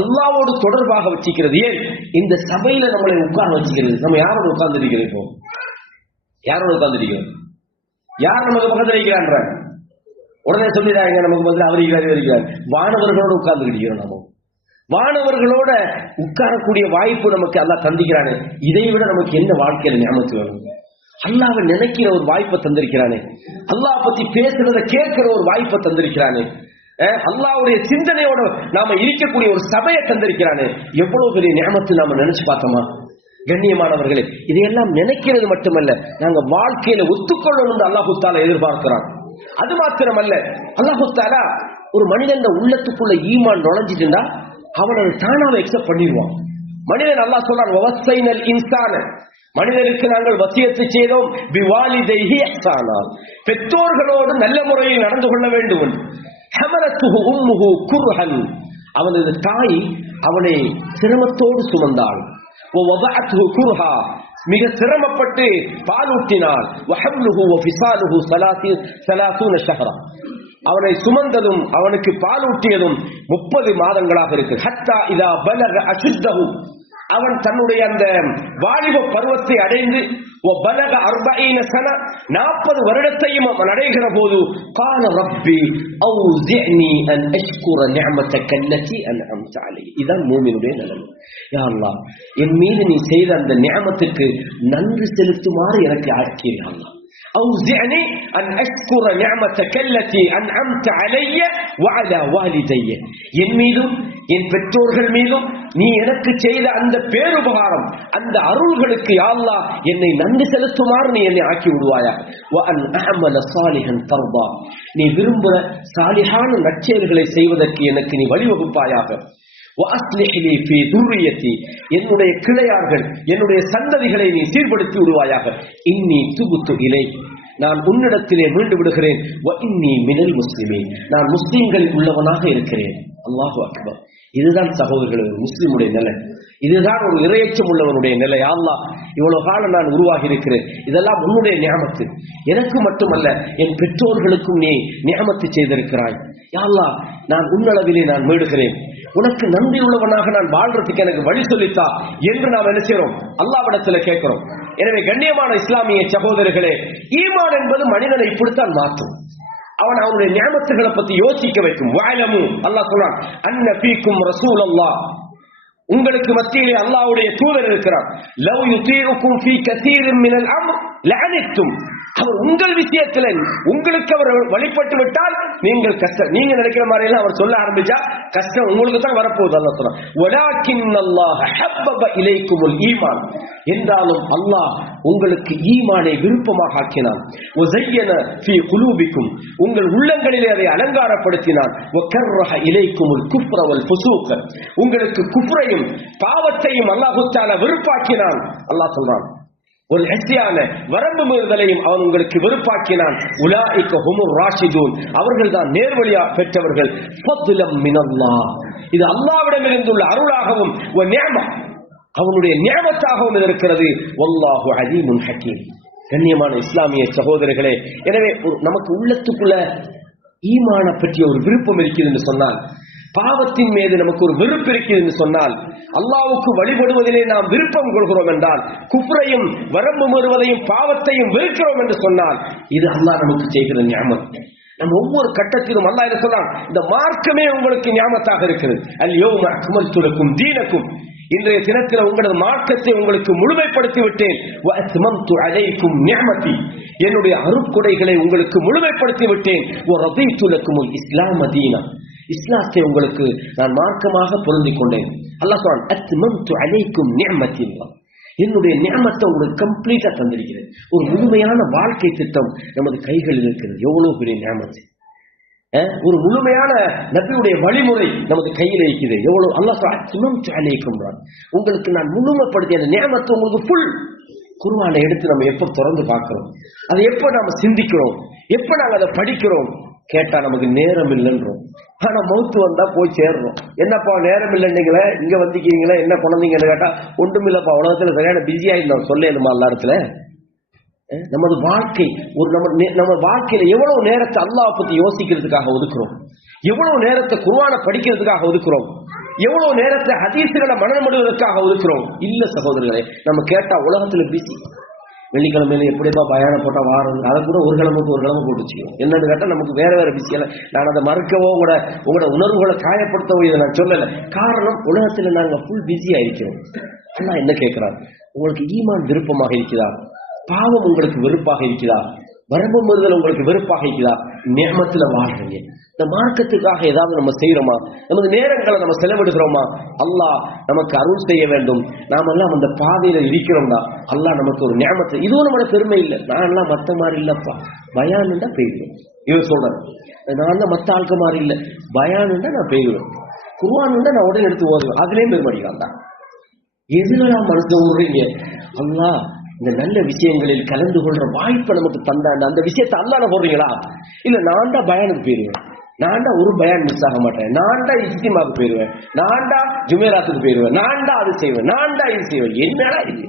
அல்லாஹ்வோடு தொடர்பாக வச்சிக்கிறது. ஏன் இந்த சபையில நம்மளை உட்கார வச்சிக்கிறது? நம்ம யாரோட உட்கார்ந்து இருக்கிறோம்? இப்போ யாரோட உட்கார்ந்து இருக்கிறோம்? யார் நமக்கு பக்கத்தில் இருக்கிறான்ற உடனே சொல்லிடாங்க, நமக்கு பதில் அவர் இருக்கிறார். வானவர்களோட உட்கார்ந்து இருக்கிறோம். நம்ம வானவர்களோட உட்காரக்கூடிய வாய்ப்பு நமக்கு அல்லாஹ் தந்திக்கிறானே, இதை விட நமக்கு என்ன வாழ்க்கையில ஞாபகத்து வேணும்? அல்லாஹ்வை நினைக்கிற ஒரு வாய்ப்பை தந்திருக்கிறானே, அல்லாஹ் பத்தி பேசுறத கேட்கிற ஒரு வாய்ப்பை தந்திருக்கிறானே, அல்லாஹ்வுடைய சிந்தனையோட நாம இருக்கக்கூடிய ஒரு சபையை தந்திருக்கிறானே, எவ்வளவு பெரிய நியமத்து நாம நினைச்சு பார்த்தோமா? கண்ணியமானவர்களே, இதையெல்லாம் நினைக்கிறது மட்டுமல்ல, நாங்க வாழ்க்கையில ஒத்துக்கொள்ளணும் அல்லாஹு தஆலா எதிர்பார்க்கிறான். அது மாத்திரமல்ல, அல்லாஹு தஆலா ஒரு மனிதன் உள்ளத்துக்குள்ள ஈமான் நுழைஞ்சிட்டுண்டா அவனை தானாவை எக்ஸெப்ட் பண்ணிடுவான். மனிதன் அல்லாஹ் சொல்றான், வவஸ்ஸைனல் இன்சான, மனிதனுக்கு நாங்கள் வசியத்து செய்தோம், பிவாலிதைஹி இஹ்சானா, பெற்றோர்களோடு நல்ல முறையில் நடந்து கொள்ள வேண்டும் என்று. ஹமலத்துஹு உம்முஹு குர்ஹன், அவனது தாய் அவனை சிரமத்தோடு சுமந்தாள். வவதஅத்துஹு குர்ஹா, மிக சிரமப்பட்டு பாலூட்டினாள். வஹம்லுஹு வஃபிசாலுஹு 30 ஷஹ்ரா, அவனை சுமந்ததும் அவனுக்கு பாலூட்டியதும் 30 மாதங்களாக இருக்கு. ஹத்தா இதா பலக அஷுத்தஹு, அவன் தன்னுடைய அந்த வாலிப பருவத்தை அடைந்து 40 சன 40 வருடத்தையும் அவன் அடைகிற போது قال ربي اوزعني ان اشكر نعمتك التي انعمت علي. இதான் மூமினுடைய நிலைமை. யா அல்லாஹ், என் மீது நீ செய்த அந்த நிஅமத்துக்கு நன்றி செலுத்துமாறு எனக்கு ஆக்கியே அல்லாஹ். اوزعني ان اشكر نعمتك التي انعمت علي وعلى والدي, என் மீதும் என் பெற்றோர்கள் மீதும் நீ எனக்கு செய்த அந்த பேருபகாரம், அந்த அருள்களுக்கு யா அல்லாஹ் என்னை நன்றி செலுத்துமாறு நீ என்னை ஆக்கி விடுவாயா. وان اعمل صالحا ترضى, நீ விரும்புகிற சாலிஹான நற்செயல்களை செய்வதற்கு எனக்கு நீ வழிவகுப்பாயாக. وأصلح لي في ذريتي, என்னுடைய கிளையார்கள் என்னுடைய சந்ததிகளை நீ சீர்படுத்தி விடுவாயாக. இன்னி துபுத்து இலைக், நான் உன்னிடத்திலே மீண்டு விடுகிறேன். வஇன்னி மினல் முஸ்லிமீன், நான் முஸ்லிம்களில் உள்ளவனாக இருக்கிறேன். அல்லாஹு அக்பர். இதுதான் சகோதரர்களே முஸ்லிமுடைய நிலை, இதுதான் ஒரு இறையச்சம் உள்ளவனுடைய நிலை. அல்லாஹ், இவ்வளவு காலம் நான் உருவாகி இருக்கிறேன், இதெல்லாம் உன்னுடைய நியமத்து, எனக்கு மட்டுமல்ல என் பெற்றோர்களுக்கும் நீ நியமத்து செய்திருக்கிறாய். யா அல்லாஹ், நான் உன்னளவிலே நான் மீடுகிறேன், உனக்கு நன்றி உள்ளவனாக நான் வாழ்றதுக்கு எனக்கு வழி சொல்லித்தா என்று நாம் என்ன செய்யறோம்? அல்லாஹ்விடத்துல கேட்கிறோம். எனவே கண்ணியமான இஸ்லாமிய சகோதரர்களே, ஈமான் என்பது மனிதனை இப்படித்தான் மாற்றும். அவன் அவனுடைய நியமத்துகளை பத்தி யோசிக்க வைக்கும். வஅலமு, அல்லாஹ் சொல்றான், அன்ன ஃபீக்கும் ரசூலல்லாஹ், உங்களுக்கு மத்தியிலே அல்லாஹ்வுடைய தூதர் இருக்கிறார். லவ் யுதீஉக்கும் ஃபீ கஸீரின் மினல் அம்ர் லஅனித்தும், அவர் உங்கள் விஷயத்துல உங்களுக்கு அவர் வழிபட்டு விட்டால் நீங்கள் கஷ்டம், நீங்க நினைக்கிற மாதிரி எல்லாம் அவர் சொல்ல ஆரம்பிச்சா கஷ்டம் உங்களுக்கு தான் வரப்போகுது. அல்லாஹ் சொல்றான், வலாக்கின்னல்லாஹ ஹப்பப இலைக்குமுல் ஈமான், என்றாலும் அல்லாஹ் உங்களுக்கு ஈமானை விருப்பமாக ஆக்கினான். வஸய்யன ஃபீ குலூபிக்கும், உங்கள் உள்ளங்களிலே அதை அலங்காரப்படுத்தினான். வகர்ரஹ இலைக்குமுல் குஃப்ர வல் ஃபுசூக், உங்களுக்கு குஃப்ரையும் பாவத்தையும் அல்லாஹ் தஆலா வெறுப்பாக்கினான். அல்லாஹ் சொல்றான், ஒரு ஹஸ்யான வரம்பு மீறுதலையும் அவன் உங்களுக்கு வெறுப்பாக்கினான். உலாயிக ஹுமுர் ராஷிதூன், அவர்கள் தான் நேர்வழியா பெற்றவர்கள். ஃபத்லம் மினல்லாஹ், இது அல்லாஹ்விடமிருந்து உள்ள அருளாகவும் வ நிஅமா, அவனுடைய நியமத்தாகவும் இருக்கிறது. வல்லாஹு அலீமுன் ஹக்கீம். கண்ணியமான இஸ்லாமிய சகோதரர்களே, எனவே நமக்கு உள்ளத்துக்குள்ள ஈமான பற்றிய ஒரு விருப்பம் இருக்குது என்று சொன்னால், பாவத்தின் மீது நமக்கு ஒரு வெறுப்பு இருக்குது என்று சொன்னால், அல்லாஹ்வுக்கு வழிபடுவதிலே நாம் விருப்பம் கொள்கிறோம் என்றால், குஃப்ரையும் வரம்பு மீறுவதையும் பாவத்தையும் வெறுக்கிறோம் என்று சொன்னால், இது அல்லாஹ் நமக்கு செய்கிற நியமத். நம்ம ஒவ்வொரு கட்டத்திலும் அல்லாஹ் என்ன சொல்றான், இந்த மார்க்கமே உங்களுக்கு நியமத்தாக இருக்கிறது. அல் யௌம அக்மல்து லக்கும் தீனக்கும், இன்றைய தினத்தில் உங்களது மார்க்கத்தை உங்களுக்கு முழுமைப்படுத்தி விட்டேன். வ அத்மம்து அலைக்கும் நிஅமதி, என்னுடைய அருட்கொடைகளை உங்களுக்கு முழுமைப்படுத்தி விட்டேன். வ ரதீது லக்குமுல் இஸ்லாம தீனா, இஸ்லாத்தை உங்களுக்கு நான் மார்க்கமாக பொருந்திக் கொண்டேன். அல்லாஹ் சொல்றான், அத்மம்து அலைக்கும் நிஅமதி, என்னுடைய நியமத்தை உங்களுக்கு கம்ப்ளீட்டா தந்திருக்கிறேன். ஒரு முழுமையான வாழ்க்கை திட்டம் நமது கைகளில் இருக்கிறது. எவ்வளவு பெரிய நியமத்து! ஒரு முழுமையான நபியுடைய வழிமுறை நமது கையில் இருக்குது. எவ்வளவு அல்லாஹ் அலைக்கும், உங்களுக்கு நான் முழுமைப்படுத்திய அந்த நியமத்தை உங்களுக்கு ஃபுல். குர்ஆனை எடுத்து நம்ம எப்ப திறந்து பார்க்கிறோம், அதை எப்ப நாம சிந்திக்கிறோம், எப்ப நாங்க அதை படிக்கிறோம், கேட்டா நமக்கு நேரம் இல்லைன்றோம். ஆனா மௌத்து வந்தா போய் சேர்றோம். என்னப்பா நேரம் இல்லைன்னீங்களே, இங்க வந்துக்கிறீங்களே, என்ன குழந்தைங்கன்னு கேட்டா ஒன்றும் இல்லப்பா, உலகத்துல சரியான பிஸியா இல்லை சொல்லணுமா எல்லாத்துல. நமது வாழ்க்கை ஒரு நம்ம வாழ்க்கையில எவ்வளவு நேரத்தை அல்லாஹ் பத்தி யோசிக்கிறதுக்காக ஒதுக்குறோம், எவ்வளவு நேரத்தை குர்ஆனை படிக்கிறதுக்காக ஒதுக்குறோம், எவ்வளவு நேரத்தை ஹதீஸ்களை மனநமுடுவதற்காக ஒதுக்குறோம். இல்ல சகோதரர்களே, நம்ம கேட்டா உலகத்துல பிஸி. வெள்ளிக்கிழமையில எப்படிப்பா பயானம் போட்டா வாரம், அதை கூட ஒரு கிழமை போட்டுச்சு. என்னன்னு கேட்டா நமக்கு வேற வேற பிஸியெல்லாம். நான் அதை மறுக்கவோ உங்களோட உணர்வுகளை காயப்படுத்தவோ இதை நான் சொல்லலை. காரணம், உலகத்துல நாங்க ஃபுல் பிஸியா இருக்கிறோம். ஆனா என்ன கேட்கிறார், உங்களுக்கு ஈமான் விருப்பமாக இருக்குதா? பாவம் உங்களுக்கு வெறுப்பாக இருக்குதா? வரம்பு மீறுதல் உங்களுக்கு வெறுப்பாக இருக்குதா? நியமத்துல வாழ்றீங்க. இந்த மார்க்கத்துக்காக ஏதாவது நம்ம செய்யறோமா? நமது நேரங்களை நம்ம செலவிடுகிறோமா? அல்லாஹ் நமக்கு அருள் செய்ய வேண்டும். நாம எல்லாம் அந்த பாதையில இருக்கிறோம்னா அல்லாஹ் நமக்கு ஒரு நியமத்தை. இதுவும் நம்மளோட பெருமை இல்லை. நான் எல்லாம் மத்த மாதிரி இல்லப்பா, பயானுண்டா பெய்யுவேன். இவர் சொல்றேன், நான் தான் மத்த ஆட்க மாதிரி இல்லை, பயானுண்டா நான் பெய்யுவேன், குர்ஆனுண்டா நான் உடனே எடுத்து ஓதுவேன். அதுலயும் பெருமடிக்காண்டா. எதுல மனசு விடுறீங்க? அல்லாஹ் இந்த நல்ல விஷயங்களில் கலந்து கொள்ற வாய்ப்பை நமக்கு தந்தாண்ட அந்த விஷயத்தை அல்லாஹ் போடுறீங்களா? இல்ல நான் தான் பயானுக்கு போயிருவேன், நான் தான் ஒரு பயான் மிஸ் ஆக மாட்டேன், நான் தான் இஜ்திமாவுக்கு போயிருவேன், நான் தான் ஜுமேராத்துக்கு போயிருவேன், நான் தான் அது செய்வேன், நான் தான் இது செய்வேன். என்னடா இது?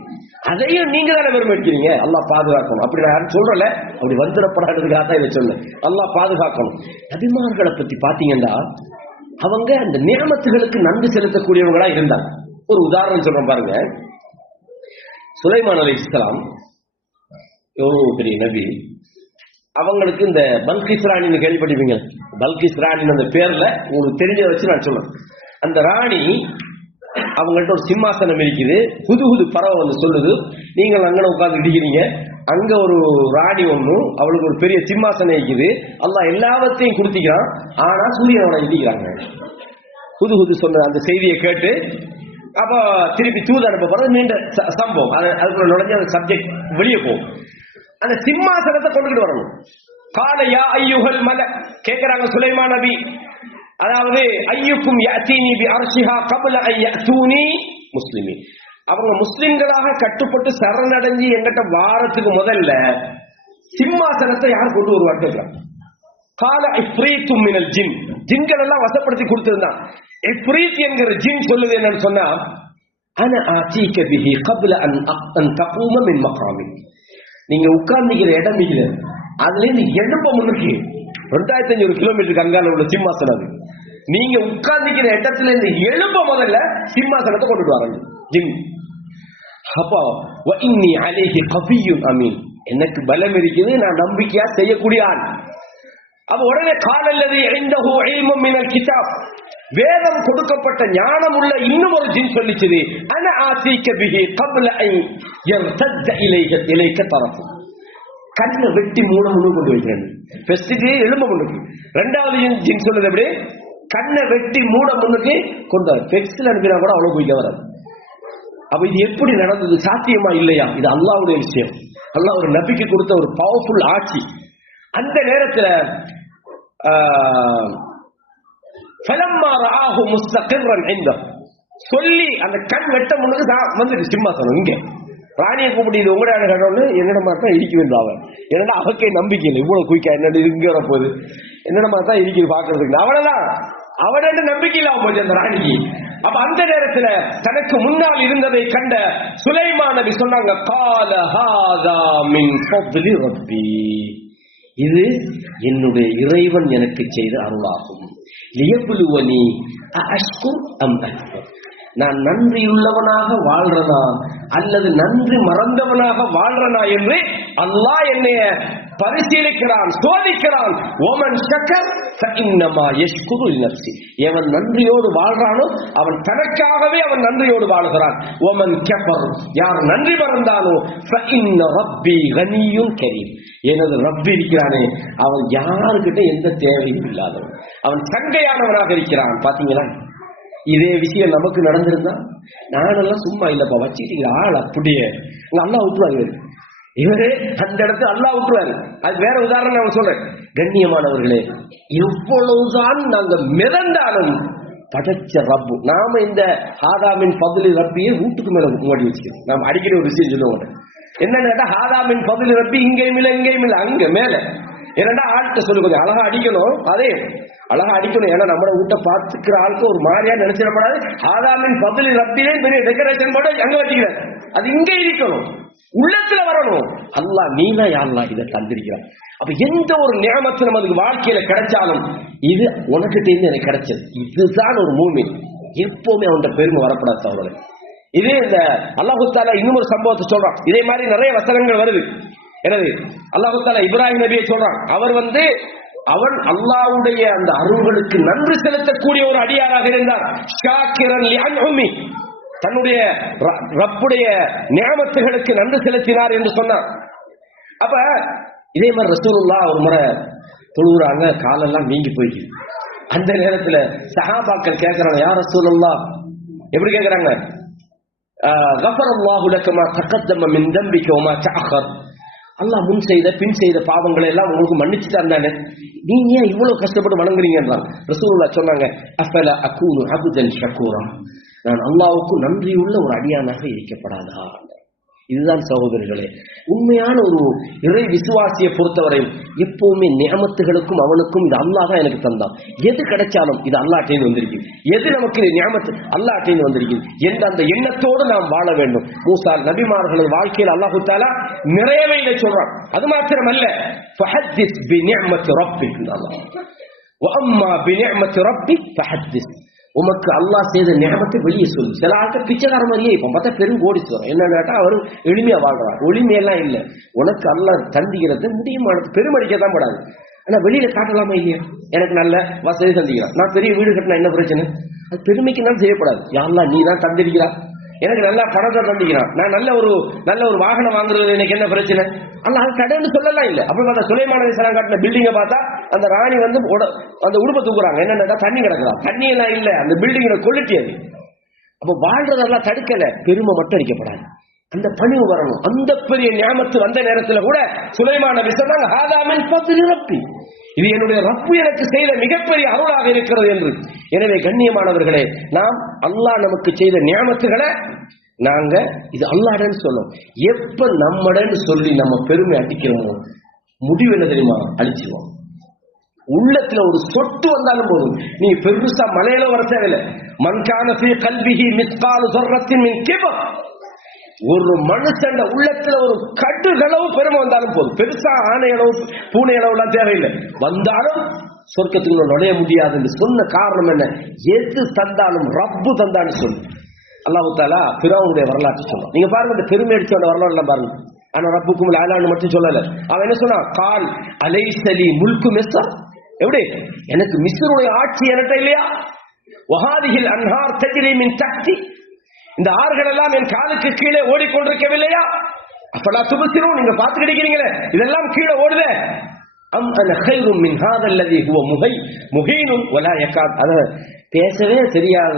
அதையும் நீங்க தானே பெருமைக்கிறீங்க. அல்லாஹ் பாதுகாக்கணும். அப்படி நான் யாரும் சொல்றல, அப்படி வந்துடப்படாததுக்காக தான் இதை சொன்னேன். அல்லாஹ் பாதுகாக்கணும். நபிமார்களை பத்தி பாத்தீங்கன்னா அவங்க அந்த நியமத்துகளுக்கு நன்றி செலுத்தக்கூடியவங்களா இருந்தாங்க. ஒரு உதாரணம் சொல்றேன் பாருங்க. சுலைமான் அலைஹிஸ்ஸலாம் எவ்வளவு பெரிய நபி. அவங்களுக்கு இந்த பல்கிஸ் ராணின்னு கேள்விப்பட்டிருப்பீங்க. பல்கிஸ் ராணின்னு அந்த பேர்ல உங்களுக்கு தெரிஞ்சதை வச்சு நான் சொல்றேன். அந்த ராணி அவங்கள்ட்ட ஒரு சிம்மாசனம் இருக்குது. புது பறவை வந்து சொல்லுது, நீங்கள் அங்கே உட்கார்ந்து இடிக்கிறீங்க, அங்க ஒரு ராணி ஒண்ணு, அவளுக்கு ஒரு பெரிய சிம்மாசனம் இருக்குது, அல்லாஹ் எல்லாவற்றையும் கொடுத்திக்கிறான், ஆனா சூரியனோட இடிக்கிறாங்க. புது சொன்ன அந்த செய்தியை கேட்டு அப்ப திருப்பி தூது அனுப்ப போறது நீண்ட சம்பவம். அதுக்குள்ள நுழைஞ்ச அந்த சப்ஜெக்ட் வெளியே போகும். அந்த சிம்மாசனத்தை கொண்டுகிட்டு வரணும். காலையா ஐயுகல் மல கேட்கிறாங்க சுலைமான் நபி, அதாவது ஐயுக்கும் யாத்தீனி பி அர்ஷிஹா கப்ல ஐ யஅதூனி முஸ்லிமீன், அவங்க முஸ்லிம்களாக கட்டுப்பட்டு சரணடைஞ்சு எங்கிட்ட வாரத்துக்கு முதல்ல சிம்மாசனத்தை யார் கொண்டு வருவார் கேட்கிறாங்க. கால இஃப்ரீத்தும் மினல் ஜின், ஜின்கள் எல்லாம் வசப்படுத்தி கொடுத்திருந்தான். இஃப்ரீத் என்கிற ஜின் சொல்லுது என்னன்னு சொன்னா, அன ஆதீக பிஹி கப்ல அன் தகூம மின் மகாமி, நீங்க உட்கார்ந்துக்கிற இடம் இல்லை, அதுல இருந்து எழுப்ப முன்னுக்கு 2500 கிலோமீட்டருக்கு அங்கால உள்ள சிம்மாசனம் அது. நீங்க உட்கார்ந்துக்கிற இடத்துல இருந்து எழுப்ப முதல்ல சிம்மாசனத்தை கொண்டுட்டு வராங்க ஜின். அப்போ வஇன்னி அலைஹி கஃபியுன் அமீன், எனக்கு பலம் இருக்குது, நான் நம்பிக்கையா செய்யக்கூடிய ஆள். அப்ப உடனே காலல்லதி இன்தஹு இல்மும் மினல் கிதாப், வேதம் கொடுக்கப்பட்ட ஞானம் உள்ள இன்னும் ஒரு ஜின் சொல்லிச்சது, அன ஆதீக பிஹி கப்ல ஐ யர்தத் இலைக தரஃபு, கண்ணை வெட்டி மூட முழு கொண்டு வைக்கிறேன். ஃபர்ஸ்ட்டுக்கு எலும்ப முன்னுக்கு. ரெண்டாவது ஜின் சொல்லுது எப்படி, கண்ணை வெட்டி மூட முன்னுக்கு கொண்டு வர. பெக்ஸ்ல அனுப்பினா கூட அவ்வளவு போய்க்க வராது. அப்ப இது எப்படி நடந்தது? சாத்தியமா இல்லையா? இது அல்லாஹ்வுடைய விஷயம். அல்லாஹ் ஒரு நபிக்கு கொடுத்த ஒரு பவர்ஃபுல் ஆட்சி. அந்த நேரத்தில் ஃபலம்மா ரஆஹு முஸ்தகிர்ரன் இன்தஹு, சொல்லி அந்த கண் வெட்ட முன்னுக்கு வந்துட்டு சிம்மாசனம் இங்க ராணியை கூப்பிட்டு இது உங்களோட கடவுள் என்னென்ன மாதிரி தான் இடிக்க வேண்டும். அவன் என்னடா அவக்கே நம்பிக்கை இல்லை, இவ்வளவு குயிக்கா என்னது இங்க வர போகுது, என்னென்ன மாதிரி தான் இடிக்குது பாக்குறதுக்கு. அவ்வளவுதான் அவனோட நம்பிக்கை இல்லாம போச்சு அந்த ராணிக்கு. அப்ப அந்த நேரத்துல தனக்கு முன்னால் இருந்ததை கண்ட சுலைமான் நபி சொன்னாங்க, கால ஹாதா மின் ஃபத்லி ரப்பி, இது என்னுடைய இறைவன் எனக்கு செய்த அருளாகும். லியப்லுவனி அஷ்குர் அம் அக்ஃபுர், நான் நன்றியுள்ளவனாக வாழ்றனா அல்லது நன்றி மறந்தவனாக வாழ்றனா என்று அல்லாஹ் என்னைய பரிசீலிக்கிறான், சோதிக்கிறான். ஓமன் ஷக்கர் ஃபஇன்னமா யஷ்குரு லினஃப்ஸி, எவன் நன்றியோடு வாழ்றானோ அவன் தனக்காகவே அவன் நன்றியோடு வாழ்கிறான். ஓமன் கஃபர், யார் நன்றி மறந்தானோ ஃபஇன்ன ரப்பி கனியுன் கரீம், எனது ரப்பி இருக்கிறானே அவன் யாருக்கிட்ட எந்த தேவையும் இல்லாதவன், அவன் சங்கையானவனாக இருக்கிறான். பாத்தீங்களா, இதே விஷயம் நமக்கு நடந்திருந்தா நானெல்லாம் சும்மா இல்லப்பா வச்சுக்கிட்டு ஆள் அப்படியே அல்லாஹ் விட்டுருவாரு, இவரே அந்த இடத்துல அல்லாஹ் விட்டுருவாரு. அது வேற உதாரணம் நான் சொல்றேன். கண்ணியமானவர்களே, எவ்வளவுதான் நாங்க மிதந்தாலும் படைச்ச ரப்பு, நாம இந்த ஹாதாமின் ஃபத்லி ரப்பியை வீட்டுக்கு மேல முன்னாடி வச்சுக்கிறோம். நாம அடிக்கடி ஒரு விஷயம் சொல்லுவோம், என்னன்னு கேட்டா ஹாதாமின் ஃபத்லி ரப்பி இங்கேயும் இல்லை இங்கேயும் இல்லை அங்க மேல. ஏன்னா ஆள்கிட்ட சொல்லு கொஞ்சம் அழகா அடிக்கணும், அதே அழகா அடிக்கணும். ஏன்னா நம்ம வீட்டை பார்த்துக்கிற ஆளுக்கு ஒரு மாதிரியா நினைச்சிடப்படாது. ஆதாமின் ஃபத்லி ரப்பிலே பெரிய டெக்கரேஷன் போட்டு அங்க வச்சுக்கிறேன், அது இங்கே இருக்கணும், உள்ளத்துல வரணும். அல்லாஹ் நீனா யாரெல்லாம் இதை தந்திருக்கிறான். அப்ப எந்த ஒரு நியமத்து நமக்கு வாழ்க்கையில கிடைச்சாலும் இது உனக்கிட்ட இருந்து எனக்கு கிடைச்சது, இதுதான் ஒரு மூமின். எப்பவுமே அவன் பெருமை வரப்படாது அவரோட. இதே இந்த அல்லாஹு தஆலா இன்னும் ஒரு சம்பவத்தை சொல்றான். இதே மாதிரி நிறைய வசனங்கள் வருது. எனவே அல்லாஹு தஆலா இப்ராஹிம் நபியை சொல்றான், அவன் அல்லாஹ்வுடைய அந்த அருள்களுக்கு நன்றி செலுத்தக்கூடிய ஒரு அடியாராக இருந்தார். ஷாக்கிரன் லிஅன்உமி, தன்னுடைய ரப்புடைய நியமத்துகளுக்கு நன்றி செலுத்தினார் என்று சொன்னார். அப்ப இதே மாதிரி ரசூலுல்லாஹ் ஒரு முறை தொழுகிறாங்க, காலெல்லாம் நீங்கி போயிடுச்சு. அந்த நேரத்துல சஹாபாக்கள் கேட்கிறாங்க, யா ரசூலுல்லாஹ், எப்படி கேட்கிறாங்க, கஃபரல்லாஹு லக மா தகத்தம மின் தம்பிக வ மா தஅக்கர், அல்லாஹ் முன் செய்த பின் செய்த பாவங்களை எல்லாம் உங்களுக்கு மன்னிச்சு தந்தானே, நீங்க ஏன் இவ்வளவு கஷ்டப்பட்டு வணங்குறீங்கன்றாங்க. ரசூலுல்லாஹ் சொன்னாங்க, அஃபல அகூனு அப்தன் ஷக்கூரா, நான் அல்லாஹ்வுக்கு நன்றியுள்ள ஒரு அடியானாக இருக்கப்படாதா. இதுதான் சகோதரர்களே, உண்மையான ஒரு இறை விசுவாசியை பொறுத்தவரை எப்பவுமே நியமத்துகளுக்கும் அவனுக்கும் இது அல்லாஹ் தான் எனக்கு தந்தான், எது கிடைச்சாலும் இது அல்லாஹ்ட்டேந்து வந்திருக்கு, எது நமக்கு நியமத்து அல்லாஹ்ட்டேந்து வந்திருக்கு என்ற அந்த எண்ணத்தோடு நாம் வாழ வேண்டும். மூசா நபிமார்களது வாழ்க்கையில் அல்லாஹு தஆலா நிறையவே இதை சொல்றான். அது மாத்திரமல்ல, ஃபஹத்திஸ் பிநிஅமத்தி ரப்பிக், வ அம்மா பிநிஅமத்தி ரப்பிக் ஃபஹத்திஸ், உமக்கு அல்லாஹ் செய்த நியமத்தை வெளியே சொல்லு. சில ஆட்கள் பிச்சைக்கார மாதிரியே இப்ப பார்த்தா பெரும் கோடீஸ்வரர், என்ன கேட்டா அவரு எளிமையா வாழ்றார். ஒளிமையெல்லாம் இல்லை, உனக்கு அல்லாஹ் தந்திக்கிறத முடியுமானது பெருமடிக்கத்தான் படாது. ஆனா வெளியில காட்டலாமா இல்லையா, எனக்கு நல்ல வசதி தந்திக்கிறான், நான் பெரிய வீடு கட்டினா என்ன பிரச்சனை, அது பெருமைக்கு தான் செய்யப்படாது. யாரெல்லாம் நீ தான் தந்திருக்கிறா, எனக்கு நல்லா பணத்தை தந்திக்கிறான், நான் நல்ல ஒரு வாகனம் வாங்குறது எனக்கு என்ன பிரச்சனை, அல்ல அது கடைன்னு சொல்லலாம் இல்ல. அப்படி பார்த்தா சுலைமான் அலைஹிஸ்ஸலாம் காட்டின பில்டிங்கை பார்த்தா அந்த ராணி வந்து அந்த உடுப்பை தூக்குறாங்க, என்னன்னா தண்ணி கிடக்குறான், தண்ணி எல்லாம் இல்ல, அந்த பில்டிங்கோட கொளுத்தி அது. அப்ப வாழ்றதெல்லாம் தடுக்கல, பெருமை மட்டும் அடிக்கப்படாது, அந்த பணிவு வரணும். அந்த பெரிய நியாமத்து வந்த நேரத்துல கூட சுலைமான் நபி சொன்னாங்க, ஹாதா மின் ஃபத்லி ரப்பி, இது என்னுடைய ரப்பு எனக்கு செய்த மிகப்பெரிய அருளாக இருக்கிறது என்று. எனவே கண்ணியமானவர்களே, நாம் அல்லாஹ் நமக்கு செய்த நியாமத்துகளை நாங்க இது அல்லாஹ்ன்னு சொல்லும். எப்ப நம்மடன்னு சொல்லி நம்ம பெருமை அடிக்கிறோமோ முடிவு என்ன தெரியுமா, அழிச்சிருவோம். உள்ளத்துல ஒரு சொட்டு வந்தாலும் போதும், நீ பெருசா மலையில வர தேவையில்லை. மன்கான ஃபீ கல்பிஹி மிஸ்காலு ஸர்ரத்தின் மின் கிபர், ஒரு மனுஷன் உள்ளத்துல ஒரு கடுகளவு பெருமை வந்தாலும் போதும். பெருசா ஆனை அளவு பூனை அளவு எல்லாம் தேவையில்லை, வந்தாலும் சொர்க்கத்துக்குள்ள நுழைய முடியாது என்று சொன்ன காரணம் என்ன, எது தந்தாலும் ரப்பு தந்தான்னு சொல்லு. அல்லாஹ் தஆலா ஃபிரௌனுடைய வரலாற்று சொல்றான். நீங்க பாருங்க, இந்த பெருமை அடிச்சவன வரலாறு எல்லாம் பாருங்க. ஆனா ரப்புக்கும் அலான்னு மட்டும் சொல்லல. அவன் என்ன சொன்னா, கால் அலைஸலி முல்கு மிஸ்ர், எப்படி எனக்கு மிஸ்ருடைய ஆட்சி என்கிட்ட இல்லையா, வஹாதிஹில் அன்ஹார் தஜ்ரி மின் தஹ்தி, இந்த ஆறுகள் எல்லாம் என் காலுக்கு கீழே ஓடிக்கொண்டிருக்கவில்லையா, அப்பலா துபசிரும், நீங்க பார்த்து கிடைக்கிறீங்களே இதெல்லாம் கீழே ஓடுதே, அம் அன கைரும் மின் ஹாதா அல்லதி ஹுவ முஹீனுன் வலா யகாத், அத பேசவே தெரியாத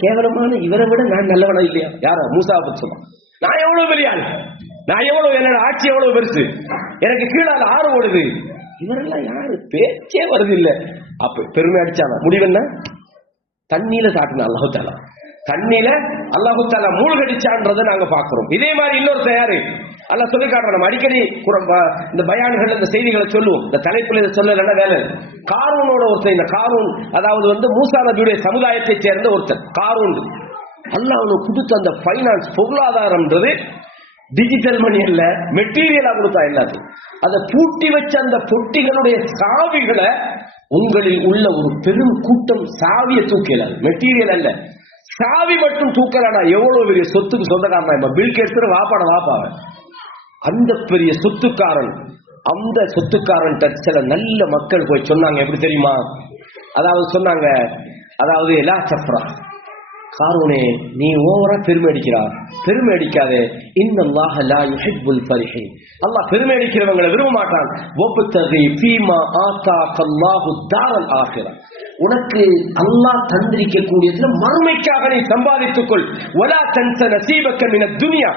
கேவலமான இவரை விட நான் நல்லவனா இல்லையா, யார மூசா பத்தி சொல்றான், நான் எவ்வளவு பெரிய ஆள், நான் எவ்வளவு, என்னோட ஆட்சி எவ்வளவு பெருசு, எனக்கு கீழால ஆறு ஓடுது, இவரெல்லாம் யாரு, பேச்சே வருது இல்ல. அப்ப பெருமை அடிச்சானா முடிவென்ன, தண்ணியில சாட்டினா அல்லாஹ் தஆலா, தண்ணியில அல்லாஹ் தஆலா மூழ்கடிச்சான்றதை நாங்க பாக்குறோம். இதே மாதிரி இன்னொரு தயாரு அல்லாஹ் சொல்லி காட்டுறான். நம்ம அடிக்கடி இந்த பயான்கள் இந்த செய்திகளை சொல்லுவோம். இந்த தலைப்புல இதை சொல்லலன்னா வேலை. காரூனோட ஒருத்தர், இந்த காரூன் அதாவது மூசா நபியுடைய சமுதாயத்தை சேர்ந்த ஒருத்தர் காரூன். அல்லாஹ் அவனுக்கு கொடுத்த அந்த பைனான்ஸ் பொருளாதாரம்ன்றது டிஜிட்டல் மணி அல்ல, மெட்டீரியலா கொடுத்தா எல்லாத்தையும். அதை பூட்டி வச்ச அந்த பொட்டிகளுடைய சாவிகளை உங்களில் உள்ள ஒரு பெரும் கூட்டம் சாவியை தூக்கலாது, மெட்டீரியல் அல்ல, சாவி மட்டும் தூக்கலானா எவ்வளவு பெரிய சொத்துக்கு சொந்தக்காரன். இப்ப பில் கேட்ஸ் வாப்பாவை அந்த பெரிய சொத்துக்காரன், அந்த சொத்துக்காரன் சில நல்ல மக்கள் போய் சொன்னாங்க. எப்படி தெரியுமா? அதாவது சொன்னாங்க, அதாவது எல்லா சப்ரா காரூனே, நீ ஓவரா பெருமை அடிக்காதே. இன்னல்லாஹ லா யுஹிப்புல் ஃபரிஹீன். அல்லாஹ் பெருமை அடிக்கிறவங்களை விரும்ப மாட்டான். வப்தகி ஃபீமா ஆதாகல்லாஹு தாரல் ஆகிரா. உனக்கு அல்லாஹ் தந்திரிக்க கூடியதுல மறுமைக்காக நீ சம்பாதித்துக்கொள். வலா தன்ஸ நஸீபக மினத் துன்யா.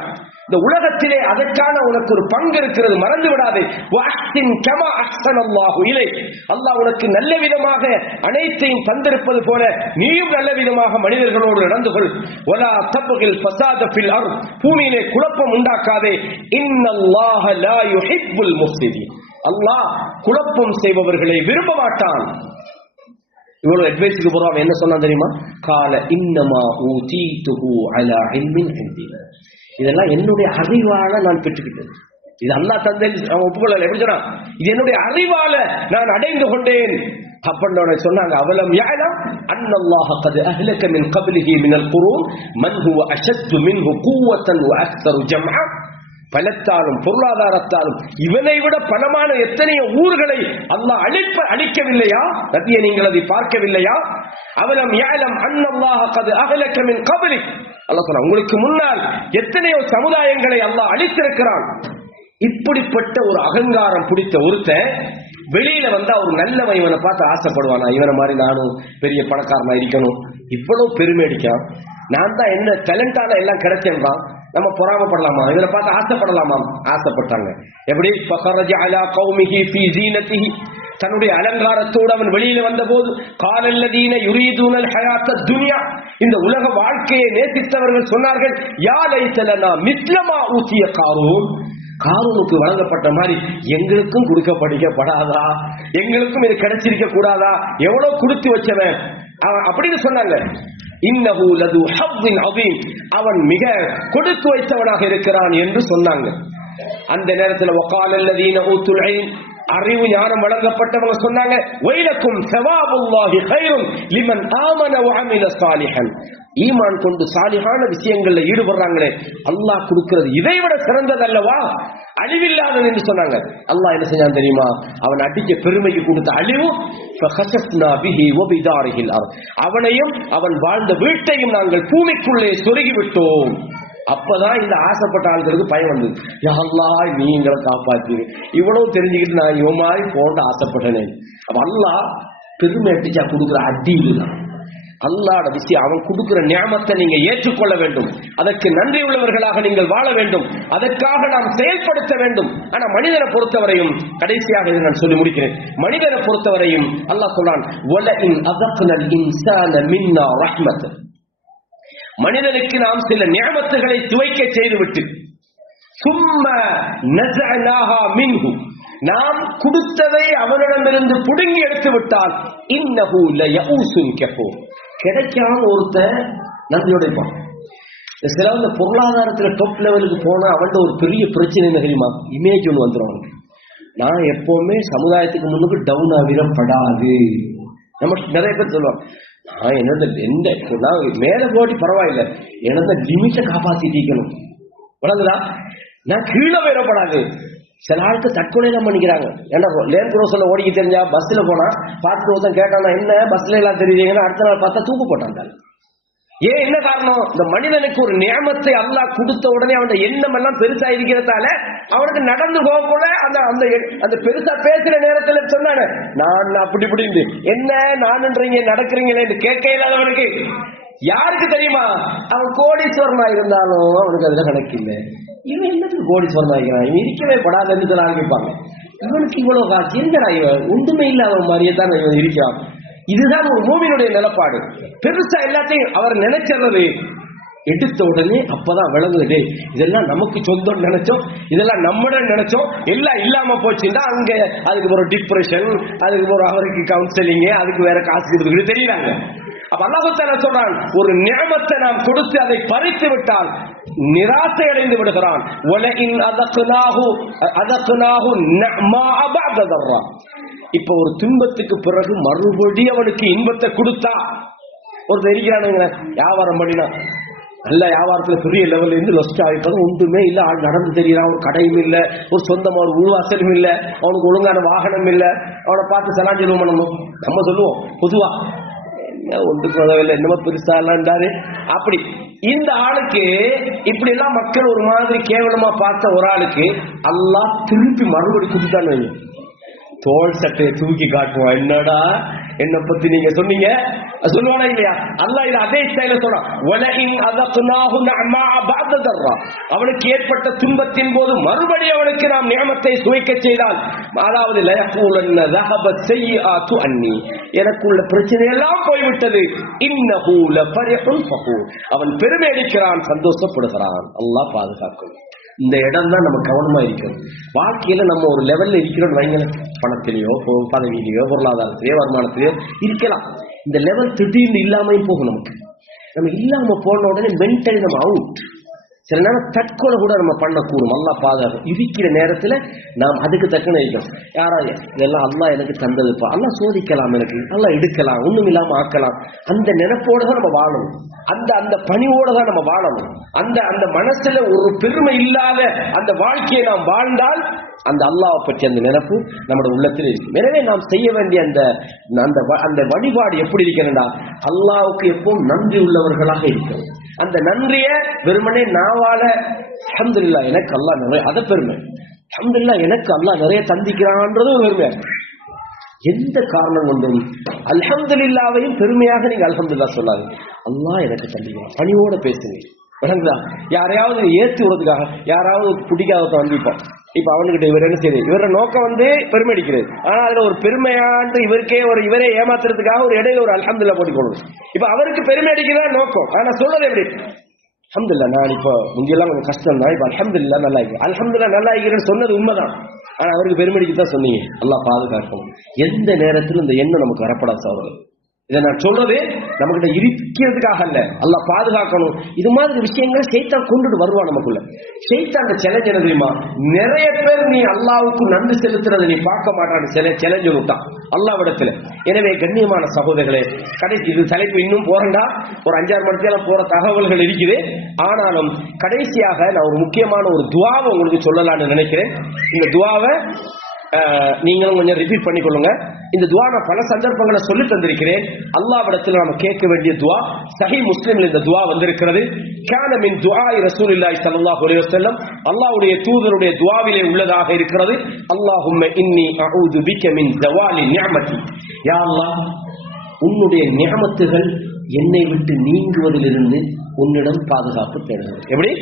இந்த உலகத்திலே அதற்கான உனக்கு ஒரு பங்கு இருக்கிறது, மறந்து விடாதே. வஅஹ்சின் கமா அஹ்ஸனல்லாஹு இலைக். அல்லாஹ் உனக்கு நல்ல விதமாக அனைத்தையும் தந்திருப்பது போல நீயும் நல்ல விதமாக மனிதர்களோடு நடந்து கொள். வலா தப்கில் ஃபஸாத ஃபில் அர்த். பூமியிலே குழப்பம் உண்டாக்காதே. இன்னல்லாஹ லா யுஹிப்புல் முஃப்ஸிதீன். அல்லாஹ் குழப்பம் செய்பவர்களை விரும்ப மாட்டான். இவ்வளவு அட்வைஸ்க்கு போறோம். என்ன சொன்னா தெரியுமா? கால இன்னமா ஊதீதுஹு அலா இல்மின் இன்தி. இதெல்லாம் என்னுடைய அறிவால நான் பெற்றுக்கிட்டேன். இது அல்லாஹ் தந்தை ஒப்புக்கொள்ளல. எப்படி சொன்னா? இது என்னுடைய அறிவால நான் அடைந்து கொண்டேன். அப்ப சொன்னாங்க, அவலம் யஅலம் அன்னல்லாஹ கத் அஹ்லக மின் கப்லிஹி மினல் குரூன் மன் ஹுவ அஷத்து மின்ஹு குவத்தன் வ அக்ஸரு ஜம்ஆ. பலத்தாலும் பொருளாதாரத்தாலும் இவனை விட பணமான எத்தனையோ ஊர்களை அல்லாஹ் அழிக்கவில்லையா? நபியே, நீங்கள் அதை பார்க்கவில்லையா? அவலம் யஅலம் அன்னல்லாஹ கத் அஹ்லக மின் கப்லி. அல்லாஹ் சொன்னா, உங்களுக்கு முன்னால் எத்தனையோ சமுதாயங்களை அல்லாஹ் அழித்திருக்கிறான். இப்படிப்பட்ட ஒரு அகங்காரம் பிடித்த ஒருத்தன் வெளியில வந்தா ஒரு நல்லவன் இவனை பார்த்து ஆசைப்படுவானா? இவனை மாதிரி நானும் பெரிய பணக்காரனா இருக்கணும். இவ்வளவு பெருமை அடிக்கான். நான் தான் என்ன டேலண்டால எல்லாம் கிடைச்சேன்னா நம்ம பொறாமப்படலாமா? இவனை பார்த்து ஆசைப்படலாமா? ஆசைப்பட்டாங்க. எப்படி? ஃபகரஜ அலா கௌமிஹி ஃபீ ஸீனத்திஹி. தன்னுடைய அலங்காரத்தோடு அவன் வெளியில வந்த போது, காலல்லதீன யுரீதுனல் ஹயாத்தத் துன்யா. இந்த உலக வாழ்க்கையை நேசித்தவர்கள் சொன்னார்கள், யா லைஸலனா மிஸ்லமா ஊதிய காரூன். காரூனுக்கு வழங்கப்பட்ட மாதிரி எங்களுக்கும் கொடுக்கப்படாதா? எங்களுக்கும் இது கிடைச்சிருக்க கூடாதா? எவ்வளவு கொடுத்து வச்சவன் அப்படின்னு சொன்னாங்க. இன்னஹு லது ஹவ்வின் அதீம். அவன் மிக கொடுத்து வைத்தவனாக இருக்கிறான் என்று சொன்னாங்க. அந்த நேரத்தில் வகாலல்லதீன ஊதுல் இல்ம், அறிவு ஞானம் வழங்கப்பட்டவங்க சொன்னாங்க, வைலக்கும் ஸவாபுல்லாஹி கைரும் லிமன் ஆமன வ அமில ஸாலிஹன். ஈமான் கொண்டு சாலிஹான விஷயங்கள்ல ஈடுபடுறாங்களே, அல்லாஹ் கொடுக்கிறது இதைவிட சிறந்தது அல்லவா, அழிவில்லாதது என்று சொன்னாங்க. அல்லாஹ் என்ன செஞ்சான் தெரியுமா? அவன் அடிக்க பெருமைக்கு கொடுத்த அழிவு, ஃபகஸஃப்னா பிஹி வ பிதாரிஹில் அர்த். அவனையும் அவன் வாழ்ந்த வீட்டையும் நாங்கள் பூமிக்குள்ளே சொருகி விட்டோம். அப்பதான் இந்த ஆசைப்பட்ட ஆளுகளுக்கு பயம் வந்தது. யா அல்லாஹ், நீங்களை காப்பாத்து. இவ்வளவு தெரிஞ்சுக்கிட்டு நான் இவன் மாதிரி போன்ற ஆசைப்பட்டேன். அப்ப அல்லாஹ் பெருமை அடிச்சா கொடுக்குற அடி இதுதான். அல்லாஹ்வுடைய விஷயம், அவன் கொடுக்கிற நியாமத்தை நீங்க ஏற்றுக்கொள்ள வேண்டும். அதற்கு நன்றி உள்ளவர்களாக நீங்கள் வாழ வேண்டும். அதற்காக நாம் செயல்படுத்த வேண்டும். ஆனா மனிதனை பொறுத்தவரையும், கடைசியாக இதை நான் சொல்லி முடிக்கிறேன், மனிதனை பொறுத்தவரையும் அல்லாஹ் சொல்றான், வலஇன் அஸக்னல் இன்சான மின்னா ரஹ்மத். மனிதனுக்கு நாம் சில நியமத்துகளை துவைக்க செய்துவிட்டு, சும்ம நஸஅனாஹா மின்ஹு, நாம் கொடுத்ததை அவனிடமிருந்து புடுங்கி எடுத்து விட்டால், இன்னஹு லயஊசுன் கஃபூர். கிடைக்காம ஒருத்தன் நன்றியோட இருப்பான். சில இந்த பொருளாதாரத்துல டாப் லெவலுக்கு போனா அவன்கிட்ட ஒரு பெரிய பிரச்சனை என்ன தெரியுமா? இமேஜ் ஒன்று வந்துடும். நான் எப்பவுமே சமுதாயத்துக்கு முன்னுக்கு டவுன் ஆகிடப்படாது. நம்ம நிறைய பேர் சொல்லுவாங்க, நான் என்னோட மேல போட்டி பரவாயில்லை, என்னோட லிமிட்டை காப்பாத்திக்கணும். வழங்குதா? நான் கீழே போயிடப்படாது. சில ஆளுக்கு தற்கொலை தான் பண்ணிக்கிறாங்க. ஏன்னா லேன் குரோஸ்ல ஓடிக்க தெரிஞ்சா பஸ்ல போனா பார்த்து ஒருத்தன் கேட்டானா, என்ன பஸ்ல எல்லாம் தெரியுதுங்கன்னா அடுத்த நாள் பார்த்தா தூக்கு போட்டான். ஏன்? என்ன காரணம்? இந்த மனிதனுக்கு ஒரு நியமத்தை அல்லாஹ் கொடுத்த உடனே அவன் எண்ணம் எல்லாம் பெருசா இருக்கிறதால அவனுக்கு நடந்து போகக்கூட அந்த பெருசா பேசுற நேரத்துல சொன்னானே, நான் அப்படி இப்படி என்ன நானுன்றீங்க நடக்கிறீங்களே கேட்க இல்லாதவனுக்கு யாருக்கு தெரியுமா? அவன் கோடீஸ்வரனா இருந்தாலும் அவனுக்கு அதுல கணக்கு இல்லை. இவன் என்னத்துக்கு கோடீஸ்வரனா இருக்கிறான், இவன் இருக்கவே படாதுன்னு சொல்ல ஆரம்பிப்பாங்க. இவனுக்கு இவ்வளவு காசு என்னடா, இவன் ஒன்றுமே இல்லாத மாதிரியே தான் இவன் இருக்கிறான். இதுதான் ஒரு மூமினுடைய நிலப்பாடு. பெருசா எல்லாத்தையும் அவர் நினைச்சது எடுத்த உடனே அப்பதான் விளங்குது, இதெல்லாம் நமக்கு சொந்தம் நினைச்சோம், இதெல்லாம் நம்மட நினைச்சோம், எல்லாம் இல்லாம போச்சுன்னா அங்க அதுக்கு ஒரு டிப்ரெஷன், அதுக்கு ஒரு அவருக்கு கவுன்சிலிங், அதுக்கு வேற காசு கொடுத்துக்கிட்டு தெரியுறாங்க. அப்ப அல்லாஹ் தஆலா சொல்றான், ஒரு நிஅமத்தை நாம் கொடுத்து அதை பறித்து விட்டால் நிராசை அடைந்து விடுகிறான். வலஇன் அதக்னாஹு நஅமா பஅத தர்ரா. இப்ப ஒரு துன்பத்துக்கு பிறகு மறுபடியும் அவனுக்கு இன்பத்தை கொடுத்தா, ஒரு தெரிகிறானுங்க வியாபாரம் பண்ணினா நல்ல வியாபாரத்துல பெரிய லெவல்ல இருந்து லொஸ்ட் ஆகிட்டதும் ஒன்றுமே இல்ல, ஆள் நடந்து தெரியறான், ஒரு கடையும் இல்ல, ஒரு சொந்தமா ஒரு உள்வாசலும் இல்ல, அவனுக்கு ஒழுங்கான வாகனம் இல்ல, அவனை பார்த்து சலாம் சொல்லுவோம் பண்ணணும். நம்ம சொல்லுவோம் பொதுவா ஒன்றுக்கு உதவில்லை, என்னமோ பெருசா இல்லாண்டாரு. அப்படி இந்த ஆளுக்கு இப்படி எல்லாம் மக்கள் ஒரு மாதிரி கேவலமா பார்த்த ஒரு ஆளுக்கு அல்லாஹ் திருப்பி மறுபடி கொடுத்தான்னு வைங்க, தோல் சட்டையை தூக்கி காட்டுவான். என்னடா என்ன பத்தி நீங்க சொன்னீங்க சொல்லுவானா இல்லையா? அல்லாஹ் இது அதே ஸ்டைல சொல்றான். வலஇன் அதக்னாஹு நஅமா பஅத தர்ரா. அவனுக்கு ஏற்பட்ட துன்பத்தின் போது மறுபடியும் அவனுக்கு நாம் நியமத்தை சுவைக்க செய்தால், அதாவது லயகூலன்ன ذهب السيئات عني, எனக்குள்ள பிரச்சனை எல்லாம் போய்விட்டது. இன்னஹு லஃபரிஹுன் ஃபகூர், அவன் பெருமை அடிக்கிறான், சந்தோஷப்படுகிறான். அல்லாஹ் பாதுகாக்கும். இந்த இடம் தான் நம்ம கவனமா இருக்கணும். வாழ்க்கையில நம்ம ஒரு லெவல்ல இருக்கிறோம் வைங்க, பணத்திலேயோ பதவியிலேயோ பொருளாதாரத்திலேயோ வருமானத்திலேயோ இருக்கலாம். இந்த லெவல் திடீர்னு இல்லாமையும் போகும். நமக்கு நம்ம இல்லாம போன உடனே மென்டலி நம்ம அவுட். சில நேரம் தற்கொலை கூட நம்ம பண்ணக்கூடும். அல்லாஹ் பாதுகாக்கும். இருக்கிற நேரத்துல நாம் அதுக்கு தக்கன இருக்கணும். யாராவது இதெல்லாம் அல்லாஹ் எனக்கு தந்ததுப்பா, அல்லாஹ் சோதிக்கலாம், எனக்கு அல்லாஹ் எடுக்கலாம், ஒண்ணும் இல்லாம ஆக்கலாம். அந்த நினைப்போட தான் நம்ம வாழணும். அந்த பணிவோட தான் நம்ம வாழணும். அந்த மனசுல ஒரு பெருமை இல்லாத அந்த வாழ்க்கையை நாம் வாழ்ந்தால் அந்த அல்லாஹ்வை பற்றி அந்த நினைப்பு நம்முடைய உள்ளத்தில் இருக்கு. எனவே நாம் செய்ய வேண்டிய அந்த வழிபாடு எப்படி இருக்கிறதா, அல்லாஹ்வுக்கு எப்பவும் நன்றி உள்ளவர்களாக இருக்கிறோம். அந்த நன்றிய வெறுமனே நாவால அல்ஹம்துலில்லாஹ் எனக்கு அல்லாஹ் நிறைய, அத பெருமை, அல்ஹம்துலில்லாஹ் எனக்கு அல்லாஹ் நிறைய தந்திக்கிறான்றது ஒரு பெருமை. எந்த காரணம் கொண்டும் அல்ஹம்துலில்லாஹ்வையும் பெருமையாக நீங்க அல்ஹம்துலில்லாஹ் சொல்லாது, அல்லாஹ் எனக்கு தந்திக்கிறான், பணிவோட பேசுங்க. யாரையாவது ஏற்றி விடுறதுக்காக யாராவது பிடிக்காத வந்திருப்போம். இப்ப அவனுக்கிட்ட இவர் என்ன செய்யுது, இவர நோக்கம் பெருமை அடிக்கிறது. ஆனா அதுல ஒரு பெருமையாண்டு இவரே ஏமாத்துறதுக்காக ஒரு இடையில ஒரு அல்ஹம்துலில்லாஹ் போட்டுக்கணும். இப்ப அவருக்கு பெருமை அடிக்கிறதா நோக்கம். ஆனா சொல்றது எப்படி, அல்ஹம்துலில்லாஹ் நான் இப்ப முந்தியெல்லாம் கொஞ்சம் கஷ்டம் தான், இப்ப அல்ஹம்துலில்லாஹ் நல்லா இருக்கு, அல்ஹம்துலில்லாஹ் நல்லா இருக்கிறேன்னு சொன்னது உண்மைதான். ஆனா அவருக்கு பெருமை அடிக்கத்தான் சொன்னீங்க. அல்லாஹ் பாதுகாக்கணும். எந்த நேரத்திலும் இந்த எண்ணம் நமக்கு வரப்படாது அவர்கள். இதை நான் சொல்றது நம்மகிட்ட இருக்கிறதுக்காக அல்ல, அல்லாஹ் பாதுகாக்கணும். இது மாதிரி விஷயங்களை ஷைத்தான் கொண்டுட்டு வருவான் நமக்குள்ள. ஷைத்தான் சேலஞ்ச் என்ன தெரியுமா, நிறைய பேர் நீ அல்லாஹ்வுக்கு நன்றி செலுத்துறதை நீ பார்க்க மாட்டான்னு சேலஞ்ச் விட்டான் அல்லாஹ்விடத்துல. எனவே கண்ணியமான சகோதரர்களே, கடைசி இது தலைப்பு இன்னும் போறண்டா ஒரு 5-6 மணிக்கெல்லாம் போற தகவல்கள் இருக்குது. ஆனாலும் கடைசியாக நான் ஒரு முக்கியமான ஒரு துஆவை உங்களுக்கு சொல்லலாம்னு நினைக்கிறேன். இந்த துஆவை நீங்களும் கொஞ்சம் ரிப்பீட் பண்ணிக்கொள்ளுங்க. இந்த துஆ நான் பல சந்தர்ப்பங்களை சொல்லி தந்திருக்கிறேன். அல்லாஹ்விடத்தில் நாம கேட்க வேண்டிய துஆ. சஹீஹ் முஸ்லிம்ல இந்த துஆ வந்திருக்கிறது. கான மின் துஆஇ ரசூலுல்லாஹி ஸல்லல்லாஹு அலைஹி வஸல்லம், அல்லாஹ்வுடைய தூதருடைய துஆவிலே உள்ளதாக இருக்கிறது. அல்லாஹும்ம இன்னி அஊது பிக மின் ஜவாலி நிஅமதி. யா அல்லாஹ், உன்னுடைய நிஅமத்துகள் என்னை விட்டு நீங்குவதிலிருந்து உன்னிடம் பாதுகாப்பு தேடுகிறேன். எப்படி?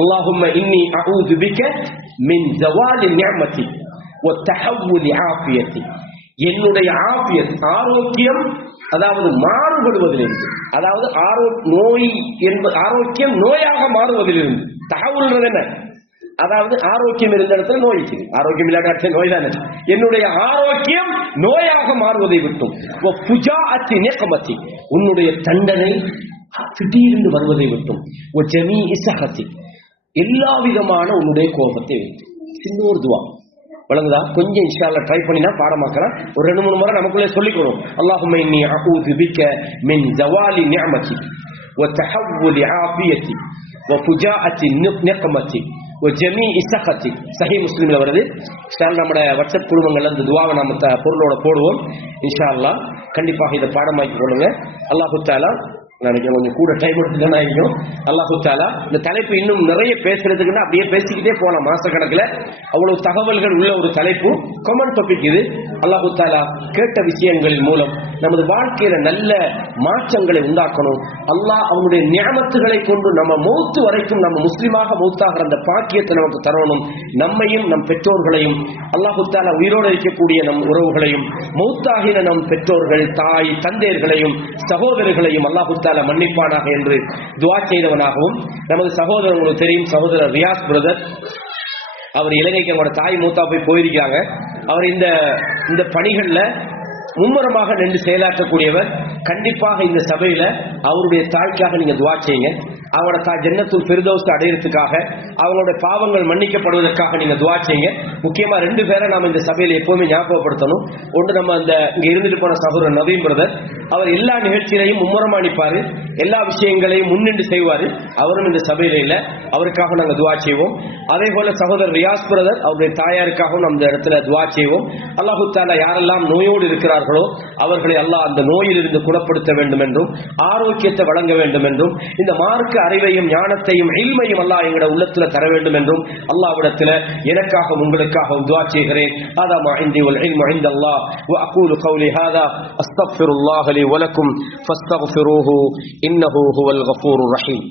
அல்லாஹும்ம இன்னி அஊது பிக மின் ஜவாலி நிஅமதி வத்தஹவ்வுலி ஆஃபியத்தி. என்னுடைய ஆஃபியத், ஆரோக்கியம், அதாவது மாறுபடுவதிலிருந்து, அதாவது நோய் என்பது ஆரோக்கியம் நோயாக மாறுவதிலிருந்து. தஹவுல்ன்றது என்ன? அதாவது ஆரோக்கியம் இருந்த இடத்துல நோய் இருக்குது, ஆரோக்கியம் இல்லாத இடத்துல நோய் தானே. என்னுடைய ஆரோக்கியம் நோயாக மாறுவதை விட்டும், ஃபுஜாஅத்தி நிக்மதி, உன்னுடைய தண்டனை திடீர்னு வருவதை விட்டும், ஜமீஇ சஹதி, எல்லா விதமான உன்னுடைய கோபத்தை விட்டு. இன்னொரு துஆ வழங்குதா, கொஞ்சம் இன்ஷா அல்லாஹ் ட்ரை பண்ணினா பாடமாக்கலாம். ஒரு 2-3 முறை நமக்குள்ளே சொல்லிக்கணும். அல்லாஹும்ம இன்னி அஊது பிக மின் ஜவாலி நிஅமதி வ தஹவ்வுலி ஆஃபியதி வ ஃபுஜாஅத்தி நிக்மதி வ ஜமீஇ சஹதி. சஹீஹ் முஸ்லிம்ல வருது. இன்ஷா அல்லாஹ் நம்முடைய வாட்ஸ்அப் குழுமங்கள்ல இந்த துஆவை நாம பொருளோட போடுவோம். இன்ஷா அல்லாஹ் கண்டிப்பாக இதை பாடமாக்கி கொள்ளுங்க. அல்லாஹ் தஆலா நினைக்கிறேன் கொஞ்சம் கூட டைம் எடுத்துதான் ஆகிக்கும். அல்லாஹு தஆலா இந்த தலைப்பு இன்னும் நிறைய பேசுறதுக்குன்னா அப்படியே பேசிக்கிட்டே போகலாம் மாசக்கணக்கில். அவ்வளவு தகவல்கள் உள்ள ஒரு தலைப்பு, காமன் டாபிக் இது. அல்லாஹு தஆலா கேட்ட விஷயங்களின் மூலம் நமது வாழ்க்கையில நல்ல மாற்றங்களை உண்டாக்கணும். அல்லாஹ் அவனுடைய நியமத்துகளை கொண்டு நம்ம மௌத்து வரைக்கும் நம்ம முஸ்லிமாக மௌத்தாகிற அந்த பாக்கியத்தை நமக்கு தரணும். நம்மையும் நம் பெற்றோர்களையும், அல்லாஹு தஆலா உயிரோடு இருக்கக்கூடிய நம் உறவுகளையும், மௌத்தாகின நம் பெற்றோர்கள், தாய் தந்தையர்களையும், சகோதரர்களையும் அல்லாஹு தஆலா தஆலா மன்னிப்பானாக என்று துஆ செய்தவனாகவும், நமது சகோதரர் உங்களுக்கு தெரியும், சகோதரர் ரியாஸ் பிரதர், அவர் இலங்கைக்கு அவங்களோட தாய் மூத்தா போயிருக்காங்க. அவர் இந்த பணிகள்ல மும்முரமாக நின்று செயலாற்றக்கூடியவர். கண்டிப்பாக இந்த சபையில அவருடைய தாய்க்காக நீங்க துஆ செய்யுங்க. அவங்களோட தாய் ஜன்னத்துல் ஃபிர்தௌஸ் அடையிறதுக்காக, அவங்களுடைய பாவங்கள் மன்னிக்கப்படுவதற்காக நீங்க துஆ செய்யுங்க. முக்கியமா 2 பேரை நாம இந்த சபையில எப்பவுமே ஞாபகப்படுத்தணும். ஒன்று, நம்ம இங்க இருந்துட்டு போன சகோதரர் நவீன் பிரதர், அவர் எல்லா நிகழ்ச்சியிலையும் மும்முரமா நிற்பாரு, எல்லா விஷயங்களையும் முன்னின்று செய்வாரு. அவரும் இந்த சபையில இல்ல, அவருக்காக நாங்க துஆ செய்வோம். அதே போல சகோதரர் ரியாஸ் பிரதர், அவருடைய தாயாருக்காகவும் நம்ம இந்த இடத்துல துஆ செய்வோம். அல்லாஹு தஆலா யாரெல்லாம் நோயோடு இருக்கிறார்களோ அவர்களை அல்லாஹ் அந்த நோயிலிருந்து குணப்படுத்த வேண்டும் என்றும், ஆரோக்கியத்தை வழங்க வேண்டும் என்றும், இந்த மார்க்க அறிவையும் ஞானத்தையும் இல்மையும் அல்லாஹ் எங்களுடைய உள்ளத்துல தர வேண்டும் என்றும் அல்லாஹ்விடத்துல எனக்காக உங்களுக்காகவும் துஆ செய்கிறேன். ஹாதா மா இன்தி வல் இல்மு இன்தல்லாஹ் வ அகூலு கௌலி ஹாதா அஸ்தக்ஃபிருல்லாஹ லி வ லக்கும் ஃபஸ்தக்ஃபிரூஹு இன்னஹு ஹுவல் கஃபூருர் ரஹீம்.